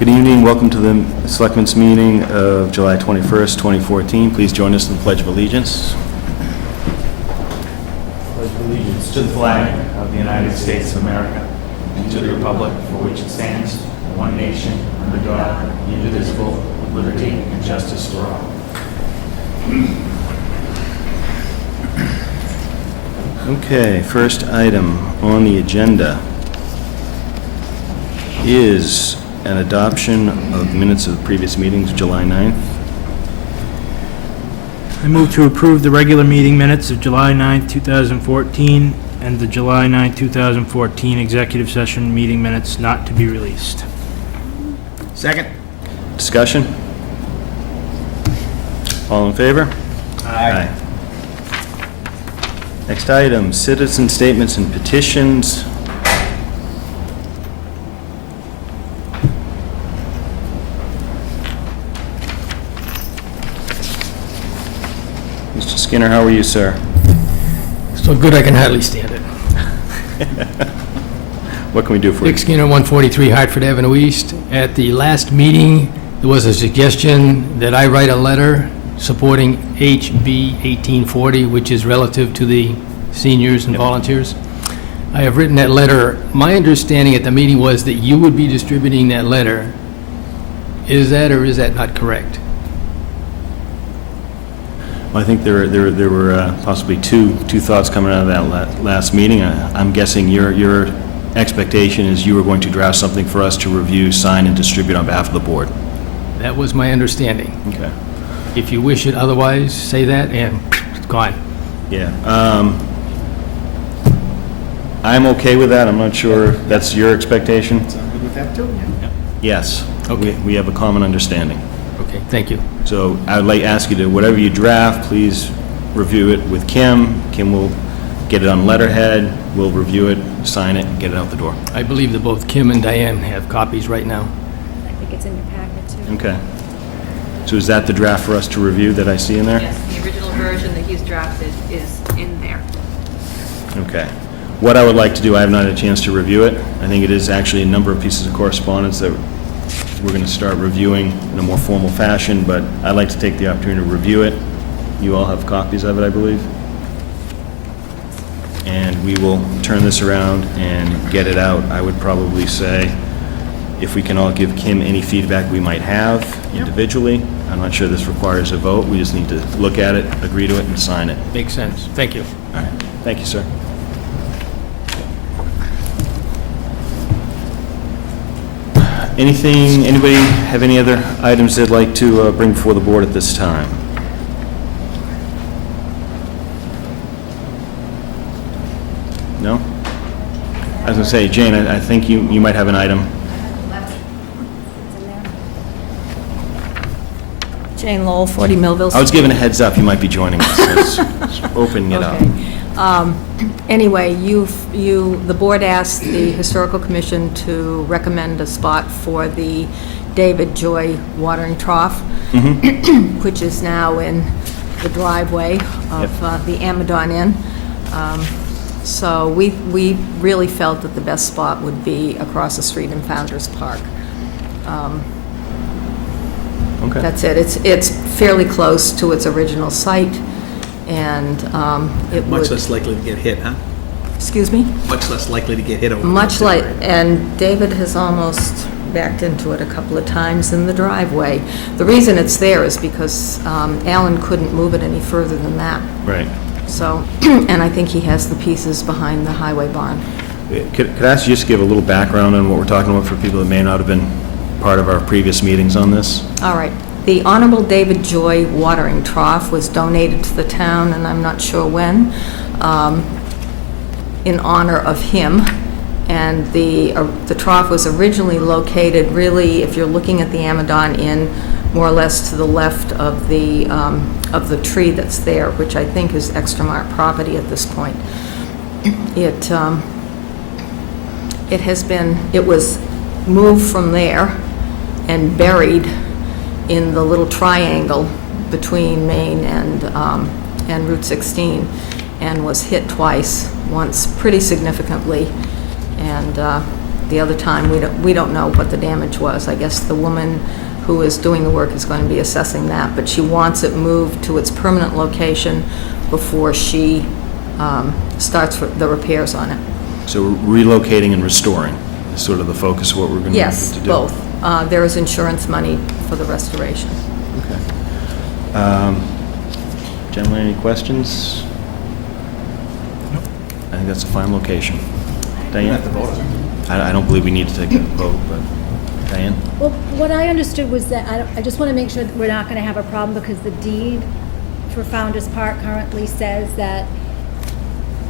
Good evening. Welcome to the Selectmen's meeting of July 21st, 2014. Please join us in the Pledge of Allegiance. Pledge of allegiance to the flag of the United States of America and to the republic for which it stands, one nation, under God, indivisible, with liberty and justice for all. Okay, first item on the agenda is an adoption of minutes of the previous meetings, July 9th. I move to approve the regular meeting minutes of July 9th, 2014, and the July 9th, 2014 executive session meeting minutes not to be released. Second. Discussion? All in favor? Aye. Next item, citizen statements and petitions. Mr. Skinner, how are you, sir? So good I can hardly stand it. What can we do for you? Dick Skinner, 143 Hartford Avenue East. At the last meeting, there was a suggestion that I write a letter supporting HB 1840, which is relative to the seniors and volunteers. I have written that letter. My understanding at the meeting was that you would be distributing that letter. Is that or is that not correct? Well, I think there were possibly two thoughts coming out of that last meeting. I'm guessing your expectation is you were going to draft something for us to review, sign, and distribute on behalf of the board. That was my understanding. Okay. If you wish it otherwise, say that, and it's gone. Yeah. I'm okay with that. I'm not sure if that's your expectation. I'm good with that too, yeah. Yes. Okay. We have a common understanding. Okay, thank you. So I would like to ask you to, whatever you draft, please review it with Kim. Kim will get it on letterhead. We'll review it, sign it, and get it out the door. I believe that both Kim and Diane have copies right now. I think it's in your packet, too. Okay. So is that the draft for us to review that I see in there? Yes, the original version that he's drafted is in there. Okay. What I would like to do, I have not had a chance to review it. I think it is actually a number of pieces of correspondence that we're going to start reviewing in a more formal fashion, but I'd like to take the opportunity to review it. You all have copies of it, I believe. And we will turn this around and get it out. I would probably say, if we can all give Kim any feedback we might have individually. I'm not sure this requires a vote. We just need to look at it, agree to it, and sign it. Makes sense. Thank you. All right. Thank you, sir. Anybody have any other items they'd like to bring before the board at this time? No? I was going to say, Jane, I think you might have an item. Jane Lowell, 40 Millville. I was given a heads up you might be joining us. So it's opening it up. Okay. Anyway, the board asked the Historical Commission to recommend a spot for the David Joy watering trough, which is now in the driveway of the Amadon Inn. So we really felt that the best spot would be across the street in Founders Park. Okay. That's it. It's fairly close to its original site, and it would... Much less likely to get hit, huh? Excuse me? Much less likely to get hit over. Much like, and David has almost backed into it a couple of times in the driveway. The reason it's there is because Alan couldn't move it any further than that. Right. So, and I think he has the pieces behind the highway barn. Could I ask you just to give a little background on what we're talking about for people that may not have been part of our previous meetings on this? All right. The Honorable David Joy watering trough was donated to the town, and I'm not sure when, in honor of him. And the trough was originally located, really, if you're looking at the Amadon Inn, more or less to the left of the tree that's there, which I think is Extramark property at this point. It was moved from there and buried in the little triangle between Main and Route 16, and was hit twice, once pretty significantly, and the other time, we don't know what the damage was. I guess the woman who is doing the work is going to be assessing that, but she wants it moved to its permanent location before she starts the repairs on it. So relocating and restoring is sort of the focus of what we're going to do? Yes, both. There is insurance money for the restoration. Okay. Gentlemen, any questions? I think that's a fine location. Diane? I don't believe we need to take a vote, but Diane? Well, what I understood was that, I just want to make sure that we're not going to have a problem, because the deed for Founder's Park currently says that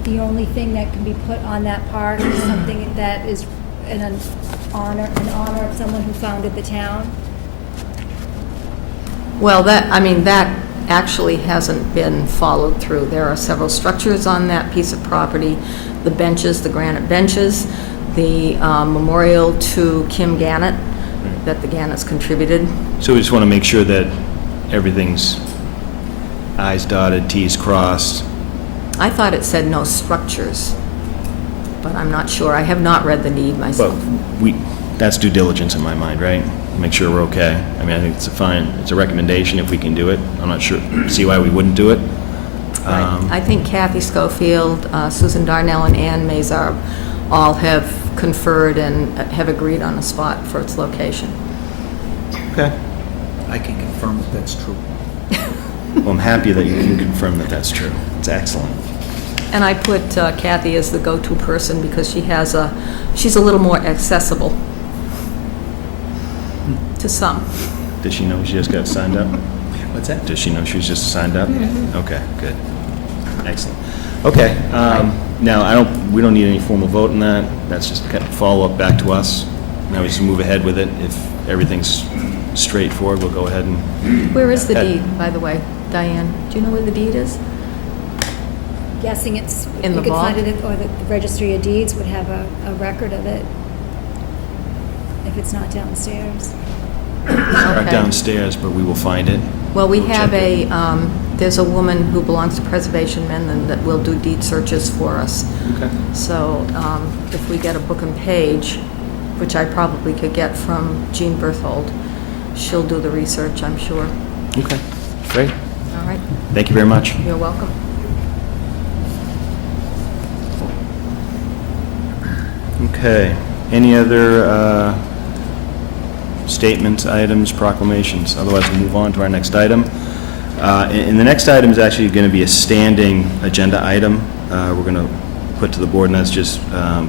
the only thing that can be put on that park is something that is in honor of someone who founded the town. Well, that actually hasn't been followed through. There are several structures on that piece of property, the benches, the granite benches, the memorial to Kim Gannett that the Gannetts contributed. So we just want to make sure that everything's i's dotted, t's crossed. I thought it said no structures, but I'm not sure. I have not read the deed But myself. that's due diligence in my mind, right? Make sure we're okay. I mean, I think it's a recommendation if we can do it. I'm not sure, see why we wouldn't do it. Right. I think Kathy Schofield, Susan Darnell, and Ann Mazar all have conferred and have agreed on a spot for its location. Okay. I can confirm that that's true. Well, I'm happy that you can confirm that that's true. It's excellent. And I put Kathy as the go-to person because she's a little more accessible to some. Does she know she just got signed up? What's that? Does she know she's just signed up? Okay, good. Excellent. Okay, now we don't need any formal vote on that. That's just kind of follow-up back to us. Now we just move ahead with it. If everything's straightforward, we'll go ahead and... Where is the Ed. deed, by the way? Diane, do you know where the deed is? Guessing it's, In the you could find vault? it, or the Registry of Deeds would have a record of it, if it's not downstairs. Not Okay. downstairs, but we will find it. Well, we We'll have check there's a woman who belongs to Preservation Mendon that will do deed searches for us. Okay. So if we get a book and page, which I probably could get from Jean Berthold, she'll do the research, I'm sure. Okay, great. All right, Thank you very much. you're welcome. Okay, any other statements, items, proclamations? Otherwise, we'll move on to our next item. And the next item is actually going to be a standing agenda item we're going to put to the board, and that's just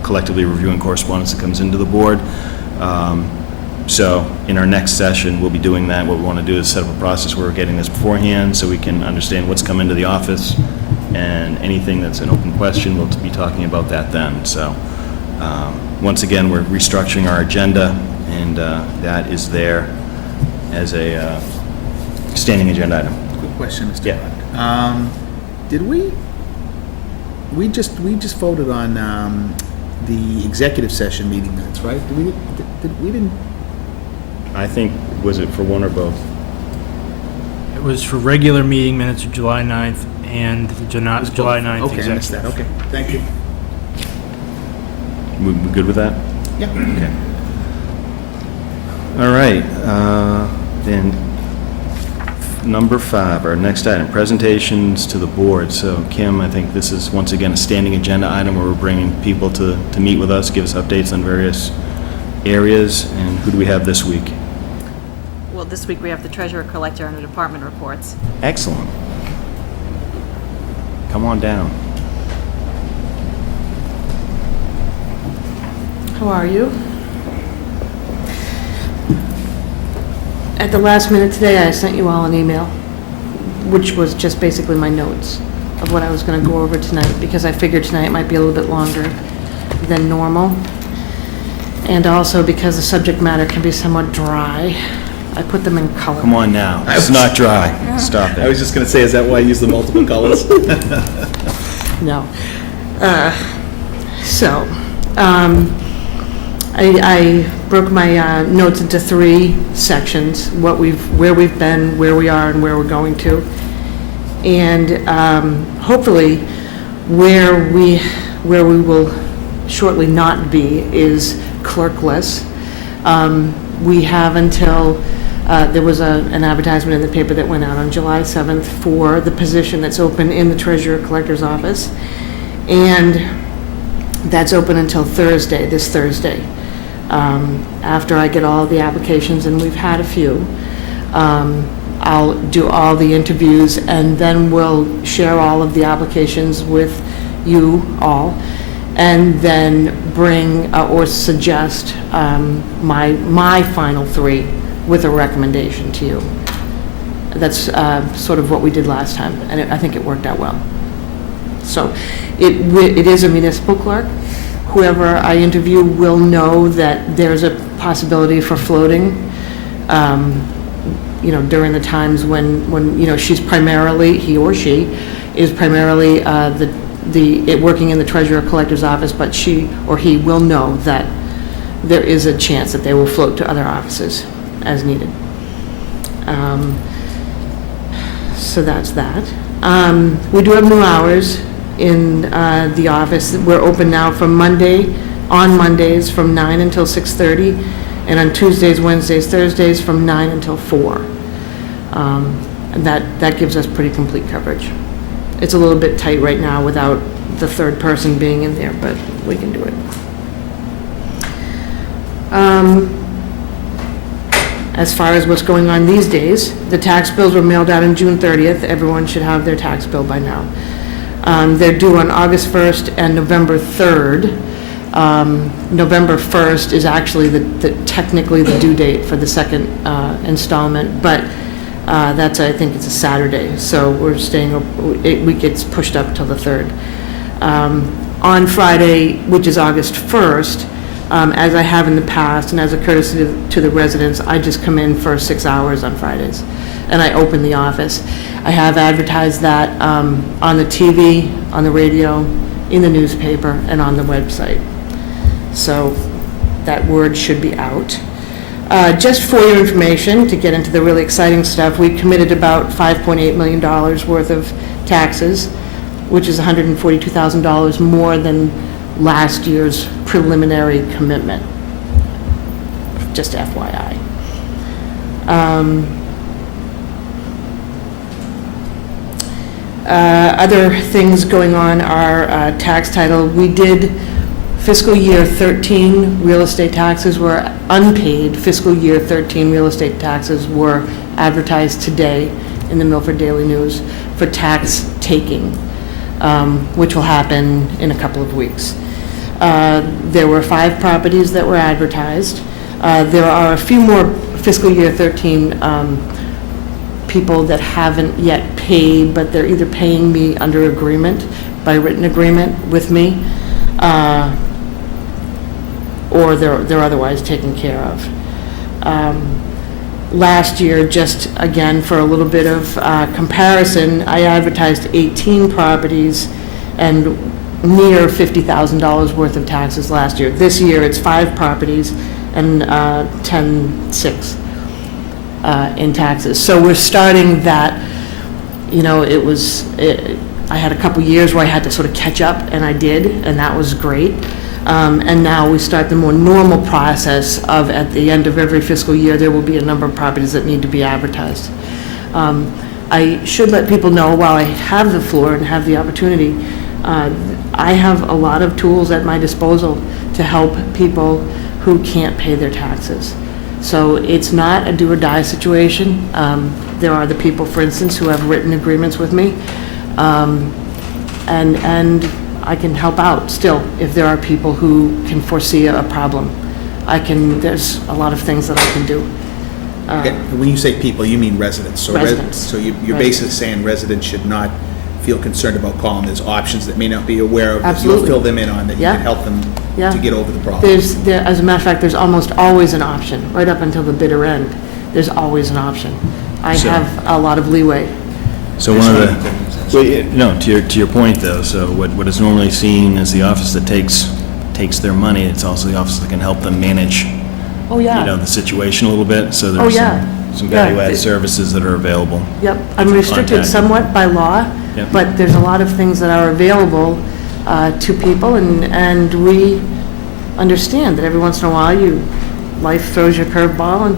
collectively reviewing correspondence that comes into the board. So in our next session, we'll be doing that. What we want to do is set up a process where we're getting this beforehand so we can understand what's come into the office, and anything that's an open question, we'll be talking about that then. So once again, we're restructuring our agenda, and that is there as a standing agenda item. Quick question, Mr. Yeah. Clark. Did we just voted on the executive session meeting minutes, right? We didn't, I think, was it for one or both? It was for regular meeting minutes of July 9th and the July 9th okay, I missed that, executive. okay, thank you. We good with that? Yeah. Okay. All right, then, number 5, our next item, presentations to the board. So Kim, I think this is once again a standing agenda item where we're bringing people to meet with us, give us updates on various areas. And who do we have this week? Well, this week we have the treasurer collector and the department reports. Excellent. Come on down. How are you? At the last minute today, I sent you all an email, which was just basically my notes of what I was going to go over tonight, because I figured tonight might be a little bit longer than normal. And also because the subject matter can be somewhat dry, I put them in color. Come on now. It's not dry. Stop I was it. just gonna say, is that why I use the multiple colors? No. I broke my notes into 3 sections, where we've been, where we are, and where we're going to. And hopefully, where we will shortly not be, is clerkless. We have until, there was an advertisement in the paper that went out on July 7th for the position that's open in the treasurer collector's office. And that's open until Thursday, this Thursday. After I get all the applications, and we've had a few, I'll do all the interviews, and then we'll share all of the applications with you all, and then bring or suggest my final 3 with a recommendation to you. That's sort of what we did last time, and I think it worked out well. So it is a municipal clerk. Whoever I interview will know that there's a possibility for floating, during the times when she's primarily, he or she, is primarily working in the treasurer collector's office, but she or he will know that there is a chance that they will float to other offices as needed. So that's that. We do have new hours in the office. We're open now on Mondays from 9 until 6:30, and on Tuesdays, Wednesdays, Thursdays from 9 until 4. And that gives us pretty complete coverage. It's a little bit tight right now without the third person being in there, but we can do it. As far as what's going on these days, the tax bills were mailed out on June 30th. Everyone should have their tax bill by now. They're due on August 1st and November 3rd. November 1st is actually technically the due date for the second installment, but I think it's a Saturday, so we're it gets pushed up till the 3rd. On Friday, which is August 1st, as I have in the past, and as a courtesy to the residents, I just come in for 6 hours on Fridays, and I open the office. I have advertised that on the TV, on the radio, in the newspaper, and on the website. So that word should be out. Just for your information, to get into the really exciting stuff, we committed about $5.8 million worth of taxes, which is $142,000 more than last year's preliminary commitment. Just FYI. Other things going on are tax title. We did fiscal year 13 real estate taxes were unpaid. Fiscal year 13 real estate taxes were advertised today in the Milford Daily News for tax taking, which will happen in a couple of weeks. There were 5 properties that were advertised. There are a few more fiscal year 13 people that haven't yet paid, but they're either paying me under agreement, by written agreement with me, or they're otherwise taken care of. Last year, just again for a little bit of comparison, I advertised 18 properties and near $50,000 worth of taxes last year. This year, it's 5 properties and 10.6 in taxes. So we're starting that. I had a couple years where I had to sort of catch up, and I did, and that was great. And now we start the more normal process of, at the end of every fiscal year, there will be a number of properties that need to be advertised. I should let people know, while I have the floor and have the opportunity, I have a lot of tools at my disposal to help people who can't pay their taxes. So it's not a do or die situation. There are the people, for instance, who have written agreements with me, and I can help out still if there are people who can foresee a problem. There's a lot of things that I can do. Okay, when you say people, you mean residents. So Residents. So you're basically saying residents should not feel concerned about calling. There's options that may not be aware of, that you'll Absolutely. fill them in on, that you Yeah. can help them Yeah. to get over the problem. As a matter of fact, there's almost always an option, right up until the bitter end. There's always an option. I So- have a lot of leeway. So one of the, no, to your point though, so what is normally seen as the office that takes their money, it's also the office that can help them manage, Oh, yeah. the situation a little bit, so Oh, there's yeah. some Yeah. value-added services that are available. Yep, I'm restricted Contact. somewhat by law, Yep. but there's a lot of things that are available to people, and we understand that every once in a while, life throws you a curveball, and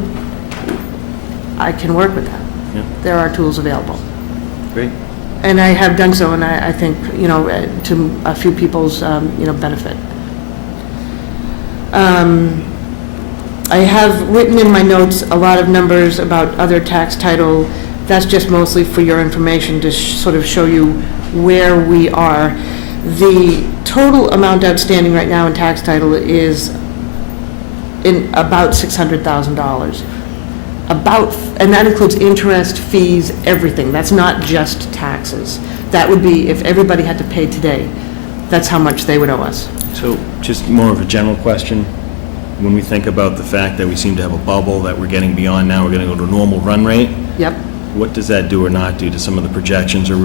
I can work with that. Yeah. There are tools available. Great. And I have done so, and I think, to a few people's, benefit. I have written in my notes a lot of numbers about other tax title. That's just mostly for your information to sort of show you where we are. The total amount outstanding right now in tax title is in about $600,000. And that includes interest, fees, everything. That's not just taxes. That would be, if everybody had to pay today, that's how much they would owe us. So just more of a general question. When we think about the fact that we seem to have a bubble that we're getting beyond now, we're going to go to normal run rate, Yep. what does that do or not do to some of the projections or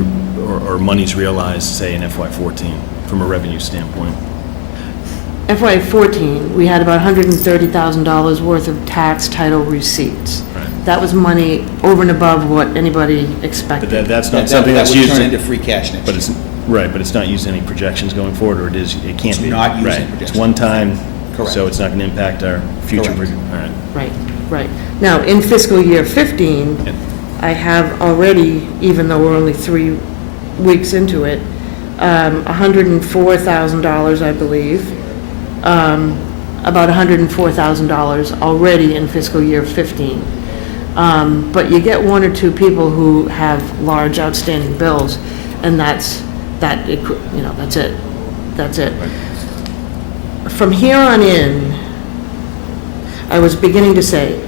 monies realized, say, in FY14 from a revenue standpoint? FY14, we had about $130,000 worth of tax title receipts. Right. That was money over and above what anybody But expected. that's That not something that's would used, turn into free cash next but year. it's, right, but it's not used in any projections going forward, or it can't It's be? not used in Right. It's projections. one time, Correct. so it's not going to impact our future. Correct. All right. Right. Now, in fiscal year 15, Yeah. I have already, even though we're only 3 weeks into it, $104,000, I believe, about $104,000 already in fiscal year 15. But you get one or two people who have large outstanding bills, and that's it. That's it. From here on in, I was beginning to say,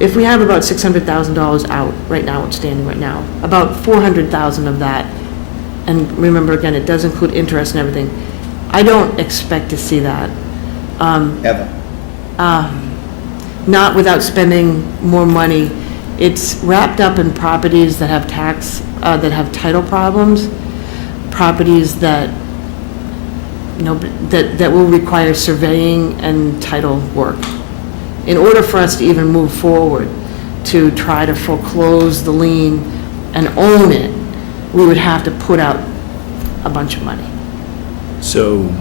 if we have about $600,000 out right now, outstanding right now, about $400,000 of that, and remember again, it does include interest and everything, I don't expect to see that. Ever. Not without spending more money. It's wrapped up in properties that have that have title problems, properties that, that will require surveying and title work. In order for us to even move forward to try to foreclose the lien and own it, we would have to put out a bunch of money. So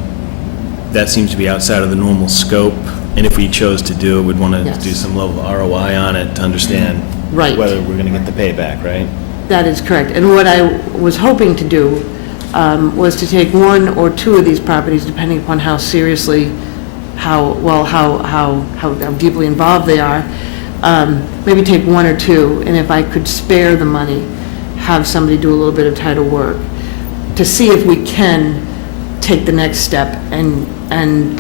that seems to be outside of the normal scope, and if we chose to do it, we'd want to Yes. do some level of ROI on it to understand Right. whether we're going to get the payback, right? That is correct. And what I was hoping to do was to take one or two of these properties, depending upon how seriously, how deeply involved they are, maybe take one or two, and if I could spare the money, have somebody do a little bit of title work, to see if we can take the next step and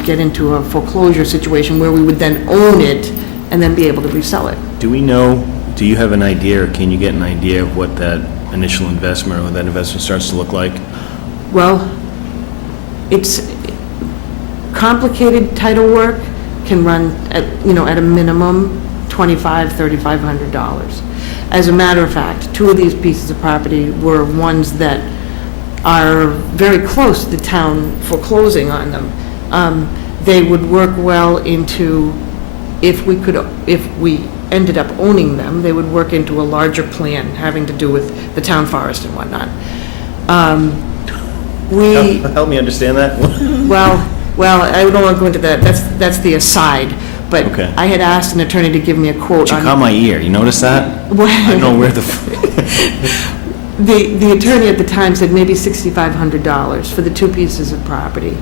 get into a foreclosure situation where we would then own it and then be able to resell it. Do you have an idea, or can you get an idea of what that initial investment or what that investment starts to look like? Well, it's complicated title work can run at a minimum $2,500–3,500. As a matter of fact, two of these pieces of property were ones that are very close to the town foreclosing on them. They would work well into, if we ended up owning them, they would work into a larger plan having to do with the town forest and whatnot. Help me understand that. Well, I don't want to go into that. That's the aside. But Okay. I had asked an attorney to give me a quote You on. caught my ear. You notice that? I know where the. The attorney at the time said maybe $6,500 for the two pieces of property.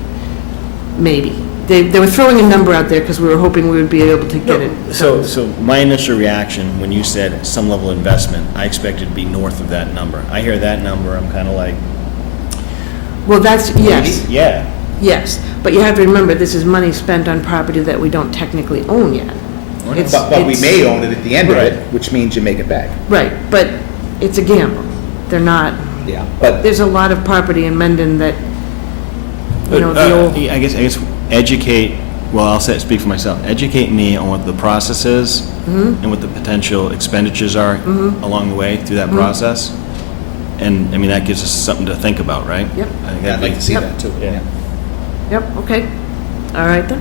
Maybe. They were throwing a number out there because we were hoping we would be able to get it. So my initial reaction when you said some level of investment, I expected to be north of that number. I hear that number, I'm kind of like, Well, that's, yes, yeah. yes. But you have to remember, this is money spent on property that we don't technically own yet. It's- But we it's- may own it at the end of it, Right. which means you make it back. Right, but it's a gamble. They're not, Yeah. But there's a lot of property in Mendon that, the old, I guess educate, well, speak for myself, educate me on what the process is Mm-hmm. and what the potential expenditures are along the way through Mm-hmm. that process. And, I mean, that gives us something to think about, right? Yep. I think yeah, I'd like to see Yep. that too. Yeah. Yep, okay. All right then.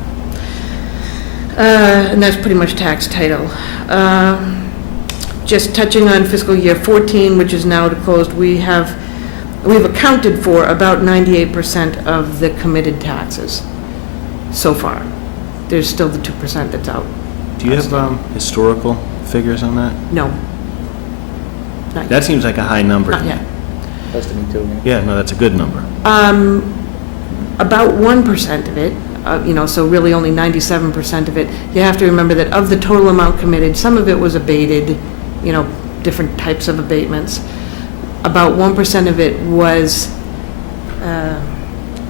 And that's pretty much tax title. Just touching on fiscal year 14, which is now closed, we have we've accounted for about 98% of the committed taxes so far. There's still the 2% that's out. Do you have historical figures on that? No. Not yet. That seems like a high number. Not yet. That's to me too, yeah. Yeah, no, that's a good number. About 1% of it, so really only 97% of it. You have to remember that of the total amount committed, some of it was abated, different types of abatements. About 1% of it was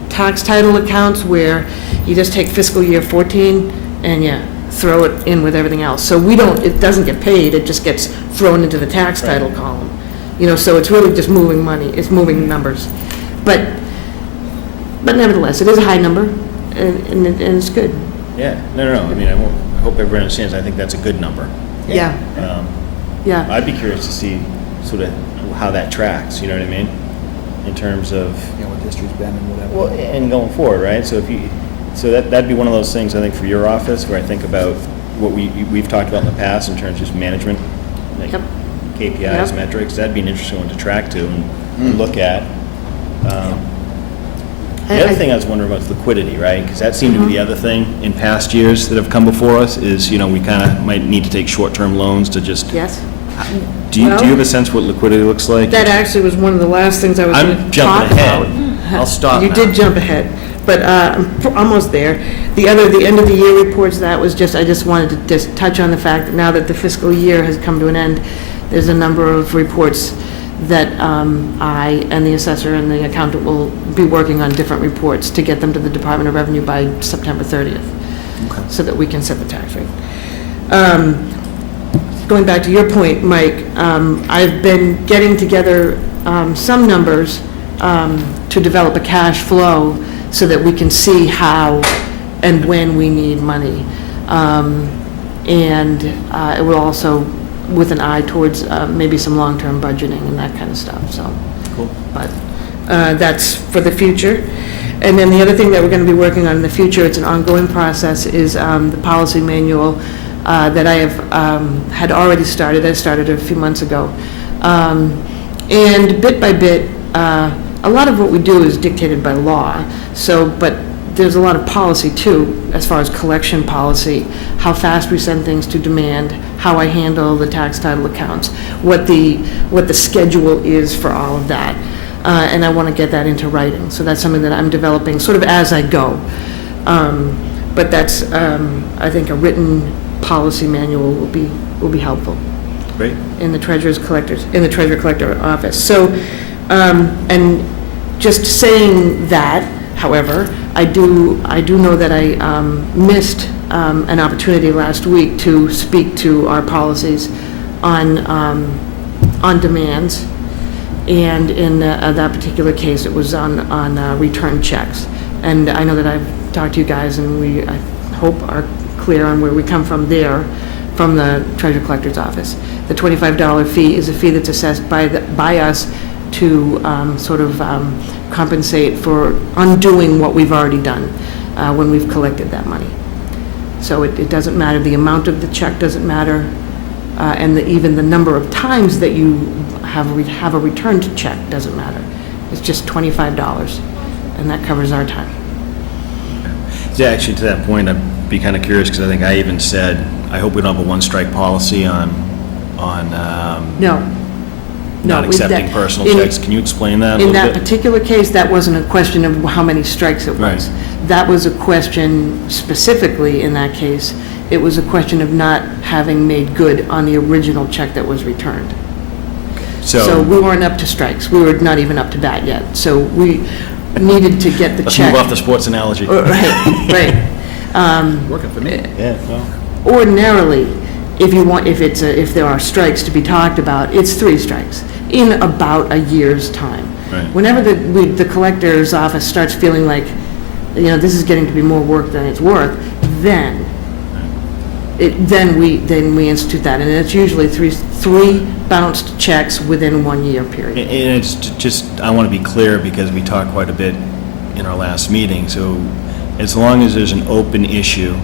tax title accounts where you just take fiscal year 14 and you throw it in with everything else. So it doesn't get paid, it just gets thrown into the tax title column. So it's really just moving money, it's moving numbers. But nevertheless, it is a high number, and it's good. Yeah, no. I mean, I hope everyone understands. I think that's a good number. Yeah, yeah. I'd be curious to see sort of how that tracks, you know what I mean? In terms of, What history's been and whatever. well, and going forward, right? So that'd be one of those things, I think, for your office, where I think about what we've talked about in the past in terms of just management, like Yep. KPIs, Yep. metrics. That'd be an interesting one to track to and look at. The other thing I was wondering about is liquidity, right? Because that seemed to be the other thing in past years that have come before us is, we kind of might need to take short-term loans to just, Yes. do you Well, have a sense what liquidity looks like? That actually was one of the last things I was going I'm to talk jumping about. ahead. I'll stop You now. did jump ahead, but I'm almost there. The end of the year reports, I just wanted to just touch on the fact that now that the fiscal year has come to an end, there's a number of reports that I and the assessor and the accountant will be working on different reports to get them to the Department of Revenue by September 30th, so that we can set the tax rate. Going back to your point, Mike, I've been getting together some numbers to develop a cash flow so that we can see how and when we need money. And it will also, with an eye towards maybe some long-term budgeting and that kind of stuff, so. Cool. But that's for the future. And then the other thing that we're going to be working on in the future, it's an ongoing process, is the policy manual that I have had already started. I started a few months ago. And bit by bit, a lot of what we do is dictated by law. So, but there's a lot of policy too, as far as collection policy, how fast we send things to demand, how I handle the tax title accounts, what the schedule is for all of that. And I want to get that into writing. So that's something that I'm developing sort of as I go. But that's, I think, a written policy manual will be helpful Great. in the treasurer collector office. So, and just saying that, however, I do know that I missed an opportunity last week to speak to our policies on demands, and in that particular case, it was on return checks. And I know that I've talked to you guys, and I hope are clear on where we come from there, from the treasurer collector's office. The $25 fee is a fee that's assessed by us to sort of compensate for undoing what we've already done when we've collected that money. So it doesn't matter, the amount of the check doesn't matter, and even the number of times that you have a returned check doesn't matter. It's just $25, and that covers our time. Yeah, actually, to that point, I'd be kind of curious, because I think I even said, I hope we don't have a one-strike policy on No. not No, accepting that- personal in- checks. Can you explain that a In little that bit? particular case, that wasn't a question of how many strikes it was. Right. That was a question specifically in that case. It was a question of not having made good on the original check that was returned. So we weren't up to strikes. We were not even up to that yet. So we needed to get the Let's check. move off the sports analogy. Right. Working for me. Yeah, well, Ordinarily, if there are strikes to be talked about, it's 3 strikes in about a year's time. Right. Whenever the collector's office starts feeling like, this is getting to be more work than it's worth, then we institute that, and it's usually three bounced checks within 1 year period. and it's just, I want to be clear, because we talked quite a bit in our last meeting, so as long as there's an open issue,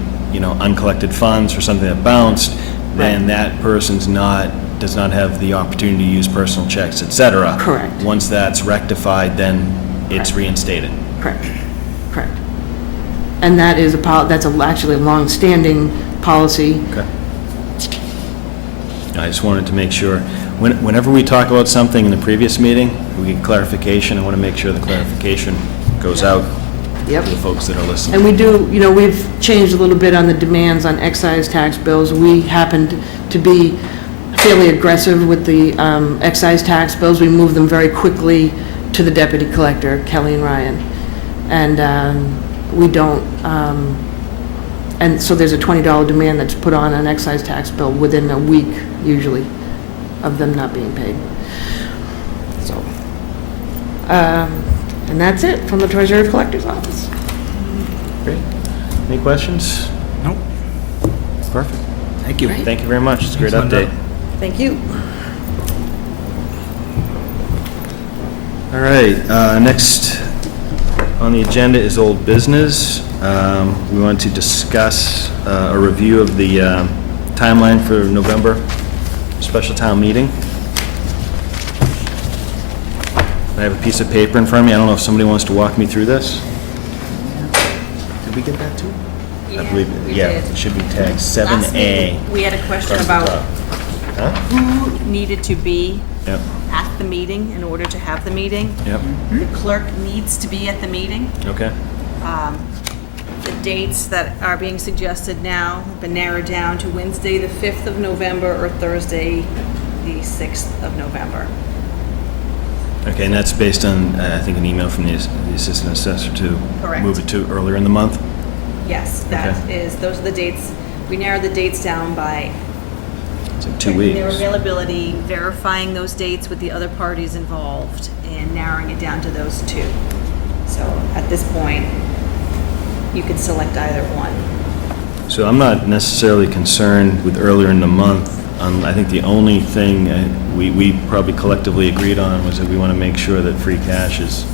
uncollected funds or something that bounced, then that person's not does not have the opportunity to use personal checks, et cetera. Correct. Once that's rectified, then it's reinstated. Correct, correct. And that is actually a long-standing policy. Okay. I just wanted to make sure, whenever we talk about something in the previous meeting, we get clarification. I want to make sure the clarification goes out Yep. to the folks that are listening. And we do, we've changed a little bit on the demands on excise tax bills. We happened to be fairly aggressive with the excise tax bills. We moved them very quickly to the deputy collector, Kelly and Ryan. And we don't, and so there's a $20 demand that's put on an excise tax bill within a week, usually, of them not being paid. So, and that's it from the treasurer collector's office. Great. Any questions? Nope. Perfect. Thank you. Thank you very much. It's a great Thanks, Linda. update. Thank you. All right, next on the agenda is old business. We want to discuss a review of the timeline for November special town meeting. I have a piece of paper in front of me. I don't know if somebody wants to walk me through this. Did we get that too? I believe, yeah, it should be tagged 7A. We had a question across the about top. Huh? who needed to be Yep, at the meeting in order to have the meeting. yep, The clerk needs to be at the meeting. okay. The dates that are being suggested now have been narrowed down to Wednesday, the 5th of November, or Thursday, the 6th of November. Okay, and that's based on, I think, an email from the assistant assessor to Correct. move it to earlier in the month? Yes, that Okay. is, those are the dates. We narrowed the dates down by It's in 2 checking weeks. their availability, verifying those dates with the other parties involved, and narrowing it down to those two. So at this point, you could select either one. So I'm not necessarily concerned with earlier in the month. I think the only thing we probably collectively agreed on was that we want to make sure that free cash is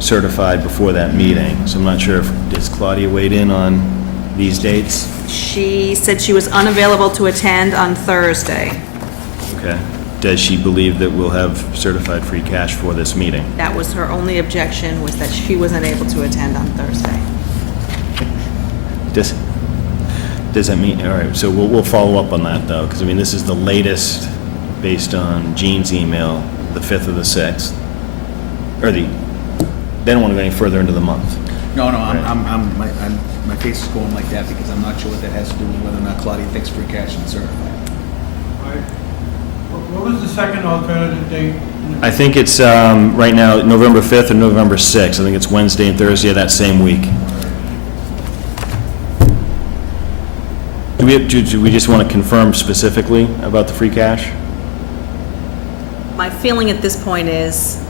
certified before that meeting. So I'm not sure if, does Claudia weighed in on these dates? She said she was unavailable to attend on Thursday. Okay. Does she believe that we'll have certified free cash for this meeting? That was her only objection, was that she was unable to attend on Thursday. Does that mean, all right, so we'll follow up on that, though, because, I mean, this is the latest, based on Jean's email, the 5th of the 6th, or they don't want to go any further into the month. No, my face is going like that because I'm not sure what that has to do with whether or not Claudia thinks free cash is certified. What was the second alternative date? I think it's, right now, November 5th or November 6th. I think it's Wednesday and Thursday of that same week. Do we just want to confirm specifically about the free cash? My feeling at this point is,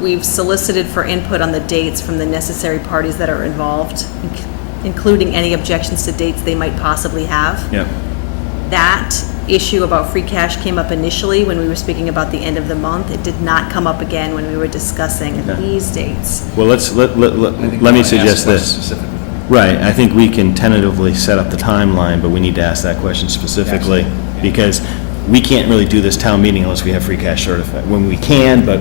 we've solicited for input on the dates from the necessary parties that are involved, including any objections to dates they might possibly have. Yep. That issue about free cash came up initially when we were speaking about the end of the month. It did not come up again when we were discussing Okay. these dates. Well, let me suggest this. Right, I think we can tentatively set up the timeline, but we need to ask that question specifically, because we can't really do this town meeting unless we have free cash certified. When we can, but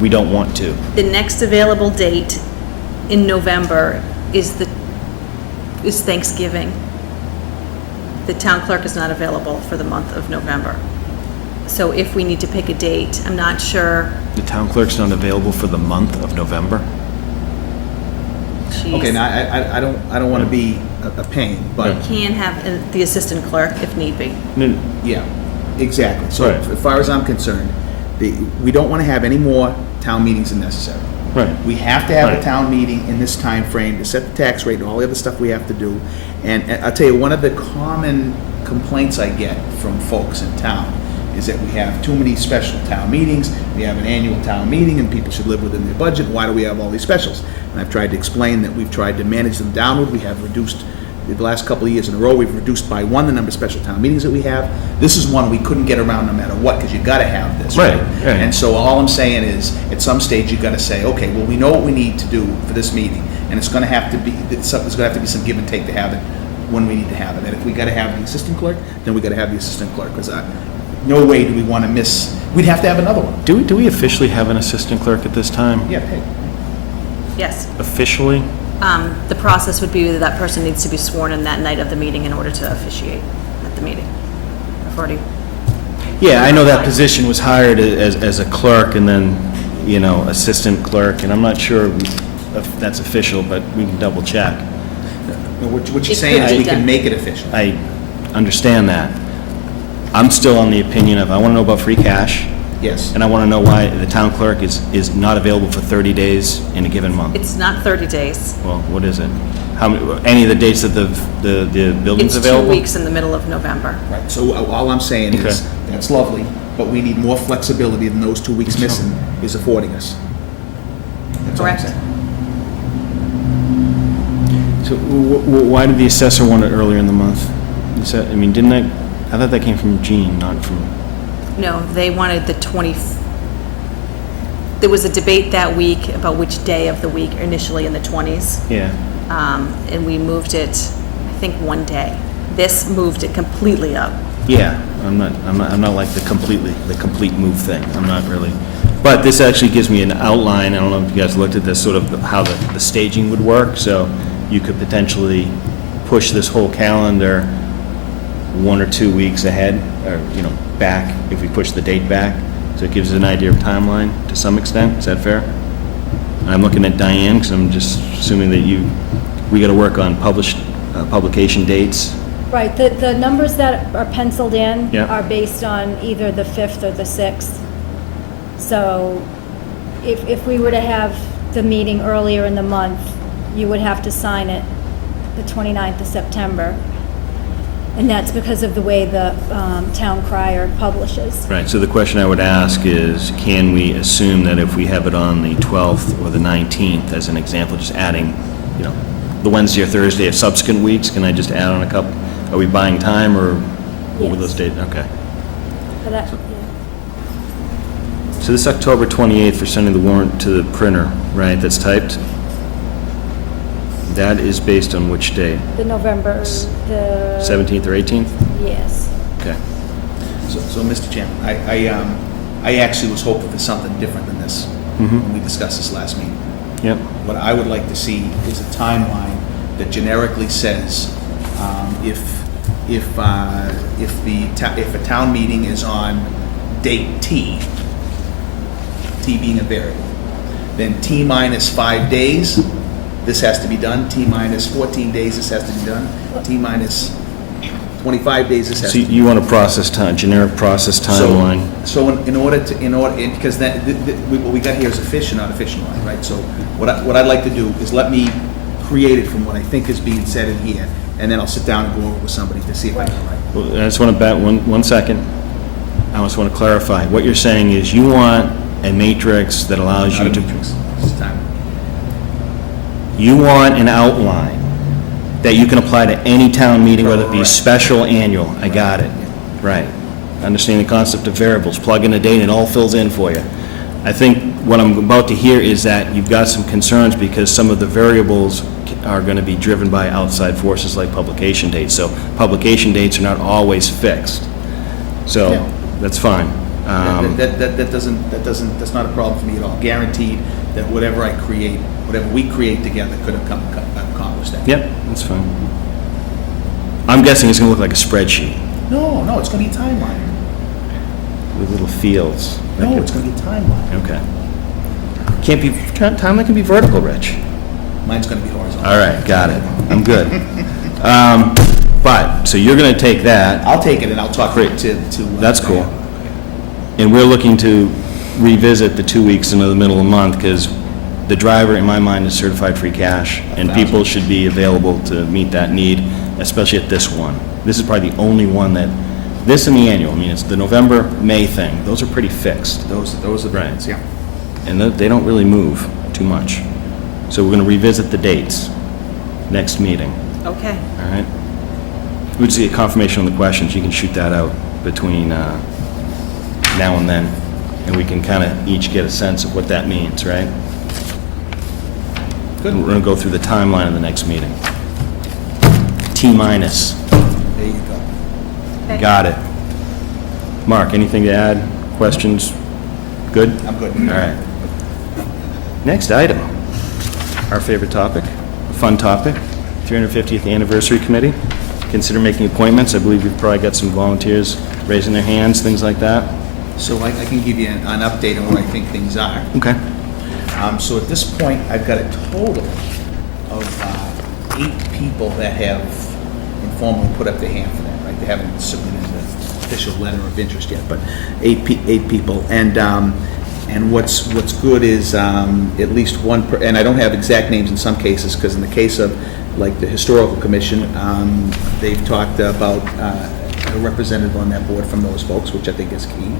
we don't want to. The next available date in November is Thanksgiving. The town clerk is not available for the month of November. So if we need to pick a date, I'm not sure. The town clerk's not available for the month of November? She's- Okay, now, I don't want to be a pain, but, Can have the assistant clerk if need be. No, yeah, exactly. So Right. as far as I'm concerned, we don't want to have any more town meetings than necessary. Right. We have to have a Right. town meeting in this time frame to set the tax rate and all the other stuff we have to do. And I'll tell you, one of the common complaints I get from folks in town is that we have too many special town meetings, we have an annual town meeting, and people should live within their budget. Why do we have all these specials? And I've tried to explain that we've tried to manage them downward. We have reduced, the last couple of years in a row, we've reduced by one the number of special town meetings that we have. This is one we couldn't get around no matter what, because you gotta have this, right? Right. And so all I'm saying is, at some stage, you gotta say, okay, well, we know what we need to do for this meeting, and it's gonna have to be, there's gonna have to be some give and take to have it when we need to have it. And if we gotta have the assistant clerk, then we gotta have the assistant clerk, because no way do we want to miss, we'd have to have another one. Do we officially have an assistant clerk at this time? Yeah, hey. Yes. Officially? The process would be that that person needs to be sworn in that night of the meeting in order to officiate at the meeting. I've already, Yeah, I know that position was hired as a clerk and then, assistant clerk, and I'm not sure if that's official, but we can double check. What you're It saying could is be we can done. make it official. I understand that. I'm still on the opinion of, I want to know about free cash, Yes. and I want to know why the town clerk is not available for 30 days in a given month. it's not 30 days. Well, what is it? How many, any of the dates that the building's It's available? 2 weeks in the middle of November. Right, so all I'm saying is, Okay. that's lovely, but we need more flexibility than those 2 weeks missing is affording us. That's all I'm Correct. saying. So why did the assessor want it earlier in the month? Is that, didn't I thought that came from Gene, not from, No, they wanted the 20th. There was a debate that week about which day of the week, initially in the 20s, yeah. and we moved it, I think, one day. This moved it completely up. Yeah, I'm not like the complete move thing. I'm not really. But this actually gives me an outline. I don't know if you guys looked at this, sort of how the staging would work. So you could potentially push this whole calendar 1 or 2 weeks ahead, or, back, if we push the date back. So it gives us an idea of timeline to some extent. Is that fair? I'm looking at Diane, because I'm just assuming that we got to work on publication dates. Right, the numbers that are penciled in Yeah. are based on either the 5th or the 6th. So if we were to have the meeting earlier in the month, you would have to sign it the 29th of September. And that's because of the way the town crier publishes. Right, so the question I would ask is, can we assume that if we have it on the 12th or the 19th, as an example, just adding, the Wednesday or Thursday of subsequent weeks, can I just add on a couple? Are we buying time, or what were Yes. those dates? Okay. But that- So this October 28th for sending the warrant to the printer, right, that's typed? That is based on which date? The November, the... 17th or 18th? Yes. Okay. So, Mr. Chairman, I actually was hoping for something different than this when we discussed this last meeting. Yep. What I would like to see is a timeline that generically says, if a town meeting is on date T, T being a variable, then T minus 5 days, this has to be done, T minus 14 days, this has to be done, T minus 25 days, this has So to be done. you want a process time, generic process timeline? So in order, because what we got here is efficient, not efficient line, right? So what I'd like to do is let me create it from what I think is being said in here, and then I'll sit down and go over with somebody to see if I got it right. Well, I just want to bet one second. I just want to clarify. What you're saying is you want a matrix that allows you Not a to... matrix. It's time. You want an outline that you can apply to any town meeting, whether it be Correct. special, annual. I got it. Right. Understand the concept of variables. Plug in a date and it all fills in for you. I think what I'm about to hear is that you've got some concerns because some of the variables are going to be driven by outside forces like publication dates. So publication dates are not always fixed. So Yeah. that's fine. That's not a problem for me at all. Guaranteed that whatever I create, whatever we create together could accomplish that. Yep, that's fine. I'm guessing it's going to look like a spreadsheet No, it's gonna be a timeline. with little fields. No, it's gonna be a timeline. Okay. Can't be, timeline can be vertical, Rich. Mine's gonna be horizontal. All right, got it. I'm good. But, so you're going to take that, I'll take it and I'll talk to. Great. That's cool. and we're looking to revisit the 2 weeks into the middle of the month, because the driver, in my mind, is certified free cash, and people should be available to meet that need, especially at this one. This is probably the only one that, this and the annual, I mean, it's the November, May thing, those are pretty fixed. Those are the Right. ones, yeah. And they don't really move too much. So we're gonna revisit the dates, next meeting, Okay. all right? We just get confirmation on the questions, you can shoot that out between now and then, and we can kind of each get a sense of what that means, right? Good. We're gonna go through the timeline of the next meeting. T minus, There you go. Okay. got it. Mark, anything to add? Questions? Good? I'm good. All right. Next item, our favorite topic, a fun topic, 350th Anniversary Committee. Consider making appointments. I believe you've probably got some volunteers raising their hands, things like that. So I can give you an update on where I think things are. Okay. So at this point, I've got a total of 8 people that have informally put up their hand for that, right? They haven't submitted the official letter of interest yet, but 8 people. And what's good is at least one, and I don't have exact names in some cases, because in the case of like the Historical Commission, they've talked about a representative on that board from those folks, which I think is key.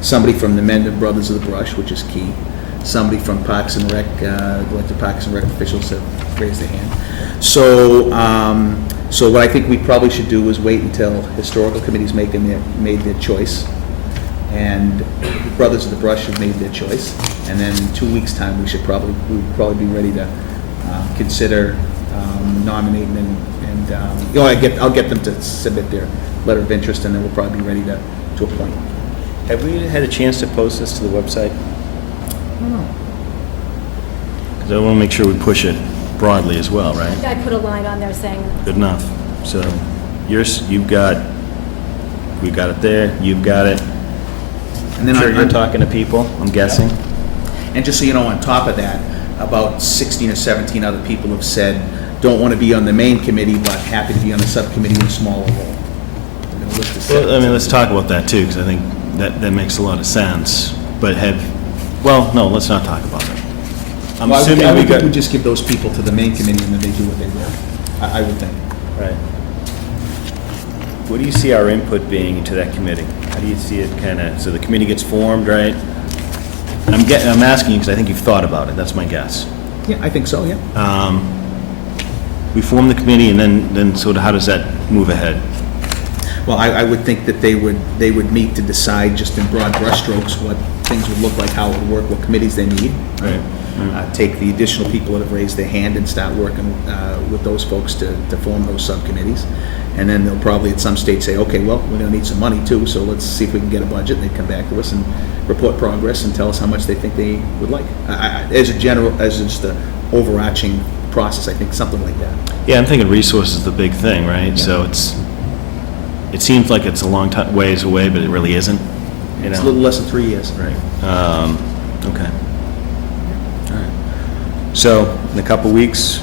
Somebody from the Mendon Brothers of the Brush, which is key. Somebody from Parks and Rec, elected Parks and Rec officials have raised their hand. So what I think we probably should do is wait until Historical Committee's made their choice, and the Brothers of the Brush have made their choice, and then in 2 weeks' time, we would probably be ready to consider nominating and I'll get them to submit their letter of interest, and then we'll probably be ready to appoint. Have we had a chance to post this to the website? Because I want to make sure we push it broadly as well, right? I put a line on there saying, Good enough. So we've got it there, you've got it. And then I'm sure you're talking to people, I'm guessing. And just so you know, on top of that, about 16 or 17 other people have said, don't want to be on the main committee, but happy to be on the subcommittee in a smaller role. I'm going to list the Well, I mean, 17. let's talk about that too, because I think that makes a lot of sense. But no, let's not talk about it. I'm Well, assuming I we would got. think we just give those people to the main committee, and then they do what they will. I would think. Right. What do you see our input being into that committee? How do you see it kind of, so the committee gets formed, right? And I'm asking you because I think you've thought about it, that's my guess. Yeah, I think so, yeah. We form the committee, and then sort of how does that move ahead? Well, I would think that they would meet to decide just in broad brushstrokes what things would look like, how it would work, what committees they need. Right. Take the additional people that have raised their hand and start working with those folks to form those subcommittees. And then they'll probably at some stage say, okay, well, we're gonna need some money too, so let's see if we can get a budget. And they come back to us and report progress and tell us how much they think they would like. As just the overarching process, I think something like that. Yeah, I'm thinking resources is the big thing, right? So it seems like it's a long ways away, but it really isn't. You It's a know? little less than 3 years. Right. Okay. All right. So, in a couple weeks,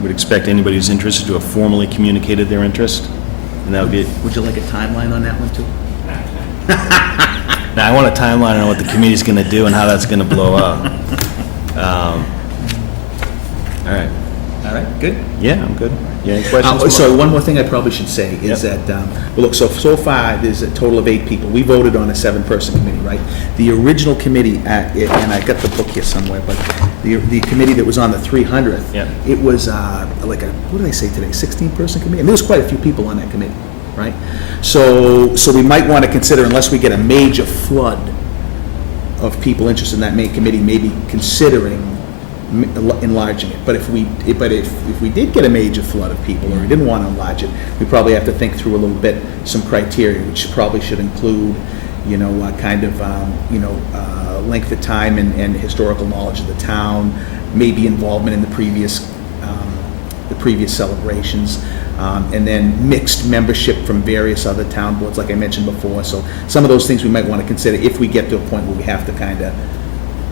we'd expect anybody who's interested to have formally communicated their interest, and that would be it. Would you like a timeline on that one too? Now, I want a timeline on what the committee's going to do and how that's going to blow up. All right. All right, good. Yeah, I'm good. You have any questions? So one more thing I probably should say is Yep. that, well, look, so far, there's a total of 8 people. We voted on a 7-person committee, right? The original committee, and I got the book here somewhere, but the committee that was on the 300th, Yep. it was like what did I say today, 16-person committee? And there was quite a few people on that committee, right? So we might want to consider, unless we get a major flood of people interested in that main committee, maybe considering enlarging it. But if we did get a major flood of people, or we didn't want to enlarge it, we probably have to think through a little bit some criteria, which probably should include, length of time and historical knowledge of the town, maybe involvement in the previous celebrations, and then mixed membership from various other town boards, like I mentioned before. So some of those things we might want to consider if we get to a point where we have to kind of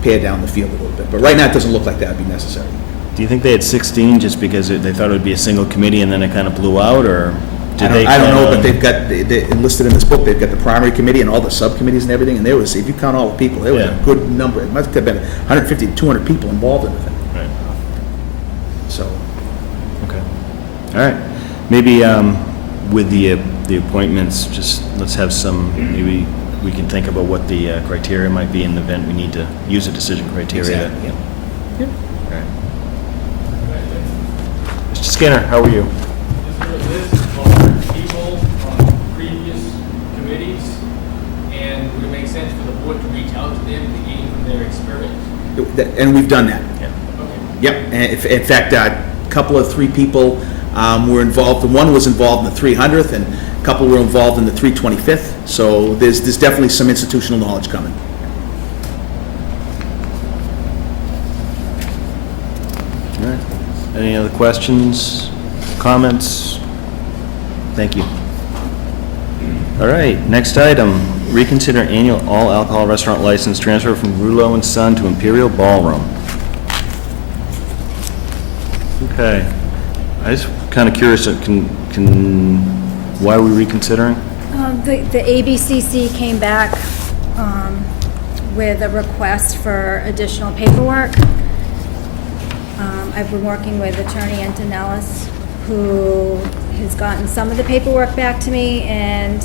pare down the field a little bit. But right now, it doesn't look like that would be necessary. Do you think they had 16 just because they thought it would be a single committee and then it kind of blew out, or did they? I don't know, but they enlisted in this book, they've got the primary committee and all the subcommittees and everything, and there was, if you count all the people, there was a Yeah. good number. It must have been 150 to 200 people involved in the thing. Right. So, Okay. All right. Maybe with the appointments, just let's have some, maybe we can think about what the criteria might be in the event we need to use a decision criteria. exactly, yeah. All right. Mr. Skinner, how are you? Is there a list of people from previous committees, and would it make sense for the board to reach out to them to gain from their experience? And we've done that. Yeah. Okay. Yep, and in fact, a couple of 3 people were involved. The one was involved in the 300th, and A couple were involved in the 325th, so there's definitely some institutional knowledge coming. All right. Any other questions, comments? Thank you. All right, next item, reconsider annual all alcohol restaurant license transfer from Rouleau and Son to Imperial Ballroom. Okay. I was kind of curious, why are we reconsidering? The ABCC came back with a request for additional paperwork. I've been working with Attorney Antonellis, who has gotten some of the paperwork back to me, and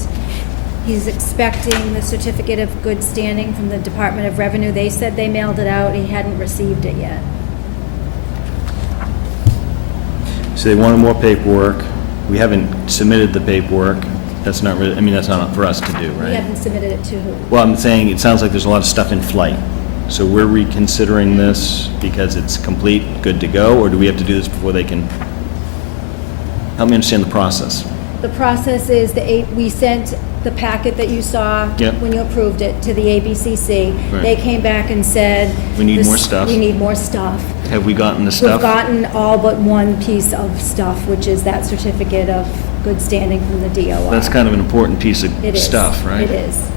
he's expecting the certificate of good standing from the Department of Revenue. They said they mailed it out. He hadn't received it yet. So they wanted more paperwork. We haven't submitted the paperwork. That's not really, I mean, that's not up for us to do, We right? haven't submitted it to who? Well, I'm saying, it sounds like there's a lot of stuff in flight. So we're reconsidering this because it's complete, good to go, or do we have to do this before they can? Help me understand the process. The process is we sent the packet that you saw Yep. when you approved it to the ABCC. Right. They came back and said. We need more stuff. We need more stuff. Have we gotten the We've stuff? gotten all but one piece of stuff, which is that certificate of good standing from the DOR. That's kind of an important piece of It is. stuff, right? It is.